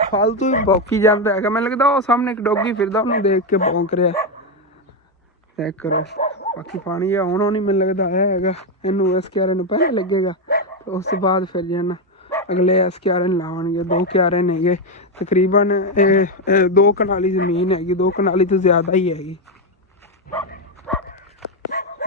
ਫਾਲਤੂ ਹੀ ਭੌਂਕੀ ਜਾਂਦਾ ਹੈਗਾ। ਮੈਨੂੰ ਲੱਗਦਾ ਉਹ ਸਾਹਮਣੇ ਇੱਕ ਡੋਗੀ ਫਿਰਦਾ, ਉਹਨੂੰ ਦੇਖ ਕੇ ਭੌਂਕ ਰਿਹਾ। ਚੈੱਕ ਕਰੋ, ਬਾਕੀ ਪਾਣੀ ਆ ਹੁਣ ਉਹ ਨਹੀਂ ਮੈਨੂੰ ਲੱਗਦਾ ਆਇਆ ਹੈਗਾ। ਇਹਨੂੰ ਇਸ ਕਿਆਰੇ ਨੂੰ ਪਹਿਲੇ ਲੱਗੇਗਾ, ਤੇ ਉਸ ਤੋਂ ਬਾਅਦ ਫਿਰ ਜੇ ਨਾ ਅਗਲੇ ਇਸ ਕਿਆਰੇ ਨੂੰ ਲਾਉਣਗੇ। 2 ਕਿਆਰੇ ਨੇਗੇ ਤਕਰੀਬਨ, ਇਹ 2 ਕਨਾਲੀ ਜ਼ਮੀਨ ਹੈਗੀ, 2 ਕਨਾਲੀ ਤੋਂ ਜ਼ਿਆਦਾ ਹੀ ਹੈਗੀ।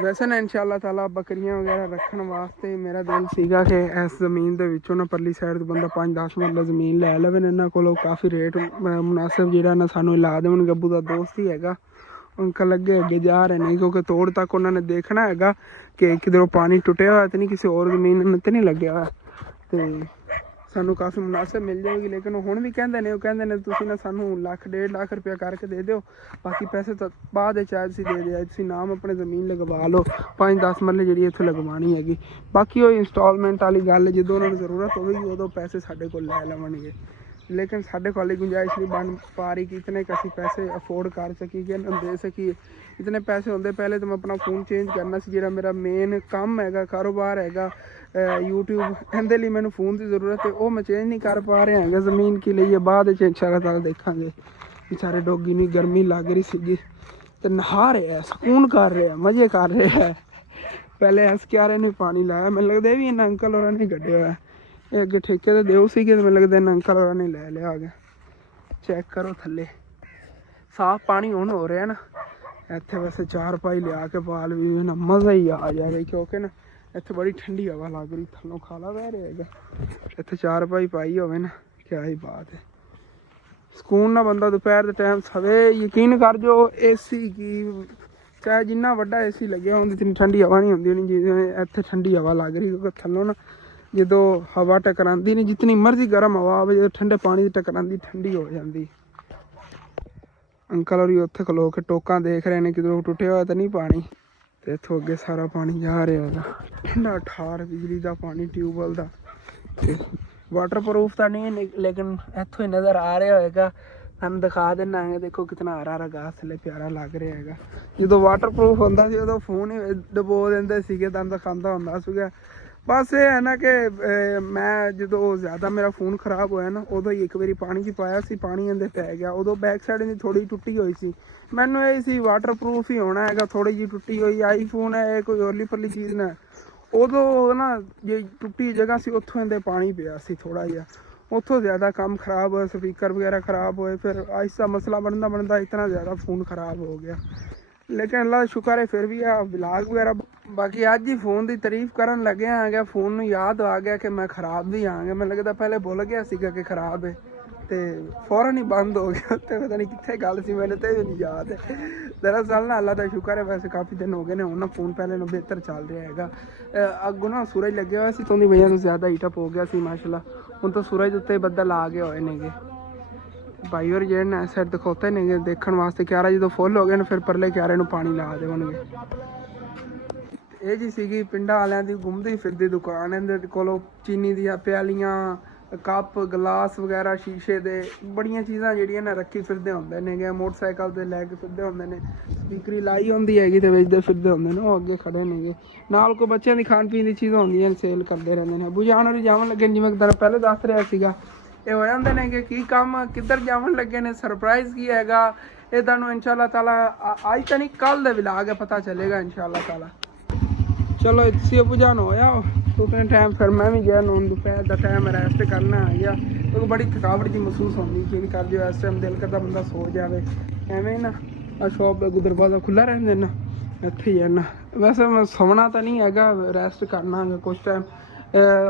ਵੈਸੇ ਨਾ ਇਨਸ਼ਾਅੱਲਾ ਤਾਲਾ ਬੱਕਰੀਆਂ ਵਗੈਰਾ ਰੱਖਣ ਵਾਸਤੇ ਮੇਰਾ ਦਿਲ ਸੀਗਾ ਕਿ ਇਸ ਜ਼ਮੀਨ ਦੇ ਵਿੱਚੋਂ ਨਾ ਪਰਲੀ ਸਾਈਡ ਤੋਂ ਬੰਦਾ 5-10 ਮਰਲਾ ਜ਼ਮੀਨ ਲੈ ਲਵੇ। ਇਹਨਾਂ ਕੋਲੋਂ ਕਾਫੀ ਰੇਟ ਮੁਨਾਸਿਬ ਜਿਹੜਾ ਨਾ ਸਾਨੂੰ ਲਾ ਦੇਵਣਗੇ। ਅੱਬੂ ਦਾ ਦੋਸਤ ਹੀ ਹੈਗਾ, ਅੰਕਲ ਅੱਗੇ ਜਾ ਰਹੇ ਨੇ, ਕਿਉਂਕਿ ਤੋੜ ਤੱਕ ਉਹਨਾਂ ਨੇ ਦੇਖਣਾ ਹੈਗਾ ਕਿ ਕਿਧਰੋਂ ਪਾਣੀ ਟੁੱਟਿਆ ਹੋਇਆ ਤਾਂ ਨਹੀਂ, ਕਿਸੇ ਹੋਰ ਜ਼ਮੀਨ 'ਤੇ ਨਹੀਂ ਲੱਗਿਆ ਹੋਇਆ, ਤੇ ਸਾਨੂੰ ਕਾਫੀ ਮੁਨਾਸਿਬ ਮਿਲ ਜਾਏਗੀ। ਲੇਕਿਨ ਉਹ ਹੁਣ ਵੀ ਕਹਿੰਦੇ ਨੇ, ਉਹ ਕਹਿੰਦੇ ਨੇ ਤੁਸੀਂ ਨਾ ਸਾਨੂੰ 1-1.5 ਲੱਖ ਰੁਪਇਆ ਕਰਕੇ ਦੇ ਦਿਓ, ਬਾਕੀ ਪੈਸੇ ਤਾਂ ਬਾਅਦ ਵਿੱਚ ਤੁਸੀਂ ਦੇ ਦਿਓ, ਤੁਸੀਂ ਨਾਮ ਆਪਣੇ ਜ਼ਮੀਨ ਲਗਵਾ ਲਓ, 5-10 ਮਰਲੇ ਜਿਹੜੀ ਇੱਥੇ ਲਗਵਾਉਣੀ ਹੈਗੀ। ਬਾਕੀ ਉਹ ਇੰਸਟਾਲਮੈਂਟ ਵਾਲੀ ਗੱਲ, ਜਦੋਂ ਉਹਨਾਂ ਨੂੰ ਜ਼ਰੂਰਤ ਹੋਵੇਗੀ ਉਦੋਂ ਪੈਸੇ ਸਾਡੇ ਕੋਲ ਲੈ ਲਵਣਗੇ। ਲੇਕਿਨ ਸਾਡੇ ਕੋਲ ਗੁੰਜਾਇਸ਼ ਨਹੀਂ ਬਣ ਪਾ ਰਹੀ ਕਿ ਇਤਨੇ ਅਸੀਂ ਪੈਸੇ ਅਫੋਰਡ ਕਰ ਸਕੀਏ, ਇਹਨਾਂ ਨੂੰ ਦੇ ਸਕੀਏ। ਇਤਨੇ ਪੈਸੇ ਹੁੰਦੇ ਪਹਿਲੇ ਤਾਂ ਮੈਂ ਆਪਣਾ ਫੋਨ ਚੇਂਜ ਕਰਨਾ ਸੀ, ਜਿਹੜਾ ਮੇਰਾ ਮੇਨ ਕੰਮ ਹੈਗਾ, ਕਾਰੋਬਾਰ ਹੈਗਾ YouTube, ਇਹਦੇ ਲਈ ਮੈਨੂੰ ਫੋਨ ਦੀ ਜ਼ਰੂਰਤ ਹੈ, ਉਹ ਮੈਂ ਚੇਂਜ ਨਹੀਂ ਕਰ ਪਾ ਰਿਹਾ ਹੈਗਾ। ਜ਼ਮੀਨ ਕੀ ਲਈ ਹੈ, ਬਾਅਦ ਵਿੱਚ ਇਨਸ਼ਾਅੱਲਾ ਤਾਲਾ ਦੇਖਾਂਗੇ। ਵਿਚਾਰੇ ਡੋਗੀ ਨੂੰ ਗਰਮੀ ਲੱਗ ਰਹੀ ਸੀਗੀ, ਤੇ ਨਹਾ ਰਿਹਾ, ਸਕੂਨ ਕਰ ਰਿਹਾ, ਮਜ਼ੇ ਕਰ ਰਿਹਾ। ਪਹਿਲੇ ਇਸ ਕਿਆਰੇ ਨੇ ਪਾਣੀ ਲਾਇਆ, ਮੈਨੂੰ ਲੱਗਦਾ ਇਹ ਵੀ ਇਹਨਾਂ ਅੰਕਲ ਹੋਰਾਂ ਨੇ ਕੱਢਿਆ ਹੋਇਆ। ਇਹ ਅੱਗੇ ਠੇਕੇ ਤੇ ਦਿਓ ਸੀਗੇ, ਮੈਨੂੰ ਲੱਗਦਾ ਇਹਨਾਂ ਅੰਕਲ ਹੋਰਾਂ ਨੇ ਲੈ ਲਿਆ ਆ ਗਿਆ। ਚੈੱਕ ਕਰੋ ਥੱਲੇ ਸਾਫ਼ ਪਾਣੀ ਹੁਣ ਹੋ ਰਿਹਾ ਨਾ ਇੱਥੇ। ਵੈਸੇ 4 ਪਾਈ ਲਿਆ ਕੇ ਪਾਲ ਵੀ ਨਾ ਮਜ਼ਾ ਹੀ ਆ ਜਾਵੇ, ਕਿਉਂਕਿ ਨਾ ਇੱਥੇ ਬੜੀ ਠੰਡੀ ਹਵਾ ਲੱਗ ਰਹੀ, ਥੱਲੋਂ ਖਾਲਾ ਬਹਿ ਰਿਹਾ ਹੈਗਾ। ਇੱਥੇ 4 ਪਾਈ ਹੋਵੇ ਨਾ, ਕਿਆ ਹੀ ਬਾਤ ਹੈ। ਸਕੂਨ ਨਾਲ ਬੰਦਾ ਦੁਪਹਿਰ ਦੇ ਟਾਈਮ ਸਵੇ, ਯਕੀਨ ਕਰ ਜੋ AC ਕੀ ਚਾਹੇ ਜਿੰਨਾ ਵੱਡਾ AC ਲੱਗਿਆ ਹੁੰਦੀ ਇਤਨੀ ਠੰਡੀ ਹਵਾ ਨਹੀਂ ਹੁੰਦੀ, ਜਿਵੇਂ ਇੱਥੇ ਠੰਡੀ ਹਵਾ ਲੱਗ ਰਹੀ, ਕਿਉਂਕਿ ਥੱਲੋਂ ਨਾ ਜਦੋਂ ਹਵਾ ਟਕਰਾਉਂਦੀ ਨਹੀਂ, ਜਿਤਨੀ ਮਰਜ਼ੀ ਗਰਮ ਹਵਾ ਆਵੇ, ਜਦੋਂ ਠੰਡੇ ਪਾਣੀ ਦੀ ਟਕਰਾਉਂਦੀ ਠੰਡੀ ਹੋ ਜਾਂਦੀ। ਅੰਕਲ ਹੋਰੀ ਉੱਥੇ ਖਲੋ ਕੇ ਟੋਕਾਂ ਦੇਖ ਰਹੇ ਨੇ, ਕਿਧਰੋਂ ਟੁੱਟਿਆ ਹੋਇਆ ਤਾਂ ਨਹੀਂ ਪਾਣੀ। ਤੇ ਇੱਥੋਂ ਅੱਗੇ ਸਾਰਾ ਪਾਣੀ ਜਾ ਰਿਹਾ ਹੈਗਾ, ਠੰਡਾ ਠਾਰ ਬਿਜਲੀ ਦਾ ਪਾਣੀ ਟਿਊਬਵੈੱਲ ਦਾ। ਤੇ ਵਾਟਰਪ੍ਰੂਫ ਤਾਂ ਨਹੀਂ ਹੈ, ਲੇਕਿਨ ਇੱਥੋਂ ਹੀ ਨਜ਼ਰ ਆ ਰਿਹਾ ਹੋਏਗਾ। ਤੁਹਾਨੂੰ ਦਿਖਾ ਦਿੰਦਾ ਹੈਗਾ, ਦੇਖੋ ਕਿਤਨਾ ਹਰਾ ਘਾਸ ਥੱਲੇ ਪਿਆਰਾ ਲੱਗ ਰਿਹਾ ਹੈਗਾ। ਜਦੋਂ ਵਾਟਰਪ੍ਰੂਫ ਹੁੰਦਾ ਸੀ ਉਦੋਂ ਫੋਨ ਹੀ ਡੁਬੋ ਦਿੰਦੇ ਸੀਗੇ, ਤੁਹਾਨੂੰ ਦਿਖਾਉਂਦਾ ਹੁੰਦਾ ਸੀਗਾ। ਬਸ ਇਹ ਹੈ ਨਾ ਕਿ ਮੈਂ ਜਦੋਂ ਜ਼ਿਆਦਾ ਮੇਰਾ ਫੋਨ ਖ਼ਰਾਬ ਹੋਇਆ ਨਾ, ਉਦੋਂ ਹੀ ਇੱਕ ਵਾਰੀ ਪਾਣੀ 'ਚ ਪਾਇਆ ਸੀ, ਪਾਣੀ ਇਹਦੇ ਪੈ ਗਿਆ। ਉਦੋਂ ਬੈਕ ਸਾਈਡ ਦੀ ਥੋੜ੍ਹੀ ਟੁੱਟੀ ਹੋਈ ਸੀ, ਮੈਨੂੰ ਇਹ ਸੀ ਵਾਟਰਪ੍ਰੂਫ ਹੀ ਹੋਣਾ ਹੈਗਾ, ਥੋੜ੍ਹੀ ਜਿਹੀ ਟੁੱਟੀ ਹੋਈ। ਆਈਫੋਨ ਹੈ, ਇਹ ਕੋਈ ਹੋਰਲੀ ਪਰਲੀ ਚੀਜ਼ ਨਾ। ਉਦੋਂ ਨਾ ਜੇ ਟੁੱਟੀ ਜਗ੍ਹਾ ਸੀ, ਉੱਥੋਂ ਇਹਦੇ ਪਾਣੀ ਪਿਆ ਸੀ ਥੋੜ੍ਹਾ ਜਿਹਾ, ਉੱਥੋਂ ਜ਼ਿਆਦਾ ਕੰਮ ਖ਼ਰਾਬ ਹੋਇਆ, ਸਪੀਕਰ ਵਗੈਰਾ ਖ਼ਰਾਬ ਹੋਏ, ਫਿਰ ਆਹਿਸਤਾ ਮਸਲਾ ਬਣਦਾ ਇਤਨਾ ਜ਼ਿਆਦਾ ਫ਼ੋਨ ਖ਼ਰਾਬ ਹੋ ਗਿਆ। ਲੇਕਿਨ ਅੱਲਾ ਦਾ ਸ਼ੁਕਰ ਹੈ ਫਿਰ ਵੀ ਆ ਵਲਾਗ ਵਗੈਰਾ। ਬਾਕੀ ਅੱਜ ਹੀ ਫ਼ੋਨ ਦੀ ਤਾਰੀਫ ਕਰਨ ਲੱਗਿਆ ਹੈਗਾ, ਫ਼ੋਨ ਨੂੰ ਯਾਦ ਆ ਗਿਆ ਕਿ ਮੈਂ ਖ਼ਰਾਬ ਵੀ ਆਂਗਾ। ਮੈਨੂੰ ਲੱਗਦਾ ਪਹਿਲੇ ਭੁੱਲ ਗਿਆ ਸੀਗਾ ਕਿ ਖ਼ਰਾਬ ਹੈ, ਤੇ ਫੌਰਨ ਹੀ ਬੰਦ ਹੋ ਗਿਆ। ਉੱਥੇ ਪਤਾ ਨਹੀਂ ਕਿੱਥੇ ਗੱਲ ਸੀ, ਮੈਨੂੰ ਤਾਂ ਨਹੀਂ ਯਾਦ ਹੈ। ਦਰਅਸਲ ਨਾ ਅੱਲਾ ਦਾ ਸ਼ੁਕਰ ਹੈ, ਵੈਸੇ ਕਾਫੀ ਦਿਨ ਹੋ ਗਏ ਨੇ, ਹੁਣ ਨਾ ਫ਼ੋਨ ਪਹਿਲੇ ਨੂੰ ਬਿਹਤਰ ਚੱਲ ਰਿਹਾ ਹੈਗਾ। ਅੱਗੋਂ ਨਾ ਸੂਰਜ ਲੱਗਿਆ ਹੋਇਆ ਸੀ, ਤਾਂ ਉਹਦੀ ਵਜ੍ਹਾ ਤੋਂ ਜ਼ਿਆਦਾ ਹੀਟਅਪ ਹੋ ਗਿਆ ਸੀ ਮਾਸ਼ਾਅੱਲਾ। ਹੁਣ ਤਾਂ ਸੂਰਜ ਉੱਤੇ ਬੱਦਲ ਆ ਗਏ ਹੋਏ ਨੇਗੇ। ਭਾਈ ਹੋਰ ਜਿਹੜੇ ਨੇ ਇਸ ਸਾਈਡ ਦਿਖਾਉਂਦੇ ਨੇਗੇ ਦੇਖਣ ਵਾਸਤੇ, ਕਿਆਰਾ ਜਦੋਂ ਫੁੱਲ ਹੋ ਗਏ ਨੇ ਫਿਰ ਪਰਲੇ ਕਿਆਰੇ ਨੂੰ ਪਾਣੀ ਲਾ ਦੇਵਣਗੇ। ਇਹ ਜੀ ਸੀਗੀ ਪਿੰਡਾਂ ਵਾਲਿਆਂ ਦੀ ਘੁੰਮਦੀ ਫਿਰਦੀ ਦੁਕਾਨ, ਇਹਦੇ ਕੋਲੋਂ ਚੀਨੀ ਦੀਆਂ ਪਿਆਲੀਆਂ, ਕੱਪ ਗਲਾਸ ਵਗੈਰਾ ਸ਼ੀਸ਼ੇ ਦੇ ਬੜੀਆਂ ਚੀਜ਼ਾਂ ਜਿਹੜੀਆਂ ਨਾ ਰੱਖੀ ਫਿਰਦੇ ਹੁੰਦੇ ਨੇਗੇ। ਮੋਟਰਸਾਈਕਲ ਤੇ ਲੈ ਕੇ ਫਿਰਦੇ ਹੁੰਦੇ ਨੇ, ਸਪੀਕਰੀ ਲਾਈ ਹੁੰਦੀ ਹੈਗੀ ਤੇ ਵੇਚਦੇ ਫਿਰਦੇ ਹੁੰਦੇ ਨੇ। ਉਹ ਅੱਗੇ ਖੜੇ ਨੇਗੇ, ਨਾਲ ਕੋਈ ਬੱਚਿਆਂ ਦੀ ਖਾਣ ਪੀਣ ਦੀ ਚੀਜ਼ਾਂ ਹੁੰਦੀਆਂ ਨੇ, ਸੇਲ ਕਰਦੇ ਰਹਿੰਦੇ ਨੇ। ਬੁਝਾਉਣ ਵਾਲੀ ਜਾਵਣ ਲੱਗੇ ਜਿਵੇਂ ਕਿ ਪਹਿਲੇ ਦੱਸ ਰਿਹਾ ਸੀਗਾ, ਇਹ ਹੋ ਜਾਂਦੇ ਨੇ ਕਿ ਕੀ ਕੰਮ ਕਿੱਧਰ ਜਾਵਣ ਲੱਗੇ ਨੇ, ਸਰਪ੍ਰਾਈਜ਼ ਕੀ ਹੈਗਾ ਇਹ ਤੁਹਾਨੂੰ ਇਨਸ਼ਾਅੱਲਾ ਤਾਲਾ ਅੱਜ ਤਾਂ ਨਹੀਂ ਕੱਲ ਦੇ ਵਲੌਗ ਹੈ ਪਤਾ ਚੱਲੇਗਾ ਇਨਸ਼ਾਅੱਲਾ ਤਾਲਾ। ਚਲੋ ਇੱਥੇ ਬੁਝਾਉਣ ਹੋਇਆ ਉਤਨੇ ਟਾਈਮ ਫਿਰ ਮੈਂ ਵੀ ਗਿਆ। ਹੁਣ ਦੁਪਹਿਰ ਦਾ ਟਾਈਮ ਰੈਸਟ ਕਰਨਾ ਆ ਗਿਆ ਕਿਉਂਕਿ ਬੜੀ ਥਕਾਵਟ ਜਿਹੀ ਮਹਿਸੂਸ ਹੁੰਦੀ ਫੀਲ ਕਰਦੇ ਹੋ ਇਸ ਟਾਈਮ। ਦਿਲ ਕਰਦਾ ਬੰਦਾ ਸੋ ਜਾਵੇ ਐਵੇਂ ਨਾ। ਆ ਸ਼ੌਪ ਦਾ ਦਰਵਾਜ਼ਾ ਖੁੱਲ੍ਹਾ ਰਹਿੰਦੇ ਨਾ, ਇੱਥੇ ਹੀ ਹੈ ਨਾ। ਵੈਸੇ ਮੈਂ ਸੌਣਾ ਤਾਂ ਨਹੀਂ ਹੈਗਾ, ਰੈਸਟ ਕਰਨਾ ਹੈਗਾ ਕੁਛ ਟਾਈਮ।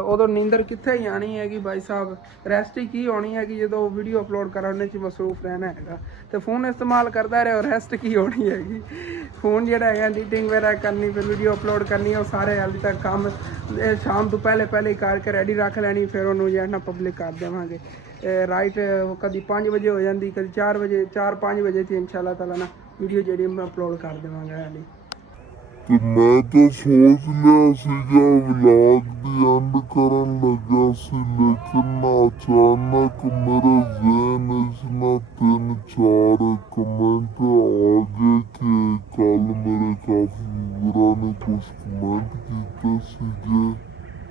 ਉਦੋਂ ਨੀਂਦਰ ਕਿੱਥੇ ਹੀ ਆਣੀ ਹੈਗੀ ਭਾਈ ਸਾਹਿਬ, ਰੈਸਟ ਹੀ ਕੀ ਹੋਣੀ ਹੈਗੀ ਜਦੋਂ ਵੀਡੀਓ ਅਪਲੋਡ ਕਰਨ 'ਚ ਮਸਰੂਫ ਰਹਿਣਾ ਹੈਗਾ। ਤੇ ਫੋਨ ਇਸਤੇਮਾਲ ਕਰਦਾ ਰਿਹਾ, ਰੈਸਟ ਕੀ ਹੋਣੀ ਹੈਗੀ। ਫੋਨ ਜਿਹੜਾ ਹੈਗਾ ਐਡੀਟਿੰਗ ਵਗੈਰਾ ਕਰਨੀ, ਫਿਰ ਵੀਡੀਓ ਅਪਲੋਡ ਕਰਨੀ, ਉਹ ਸਾਰੇ ਹਾਲੇ ਤੱਕ ਕੰਮ ਸ਼ਾਮ ਤੋਂ ਪਹਿਲੇ ਹੀ ਕਰਕੇ ਰੈਡੀ ਰੱਖ ਲੈਣੀ। ਫਿਰ ਉਹਨੂੰ ਜਿਹੜਾ ਨਾ ਪਬਲਿਕ ਕਰ ਦੇਵਾਂਗੇ ਰਾਈਟ। ਕਦੀ 5 ਵਜੇ ਹੋ ਜਾਂਦੀ, ਕਦੀ 4 ਵਜੇ, 4-5 ਵਜੇ ਤੇ ਇਨਸ਼ਾਅੱਲਾ ਤਾਲਾ ਨਾ ਵੀਡੀਓ ਜਿਹੜੀ ਮੈਂ ਅਪਲੋਡ ਕਰ ਦੇਵਾਂਗਾ ਹਾਲੇ। ਤੇ ਮੈਂ ਤਾਂ ਸੋਚ ਲਿਆ ਸੀਗਾ ਵਲੌਗ ਦੀ ਐਂਡ ਕਰਨ ਲੱਗਾ ਸੀ, ਲੇਕਿਨ ਅਚਾਨਕ ਮੇਰੇ ਜ਼ਹਿਨ ਵਿੱਚ ਨਾ 3-4 ਕਮੈਂਟ ਆ ਗਏ ਕਿ ਕੱਲ ਮੇਰੇ ਕਾਫੀ ਵੀਰਾਂ ਨੇ ਕੁਛ ਕਮੈਂਟ ਕੀਤੇ ਸੀਗੇ,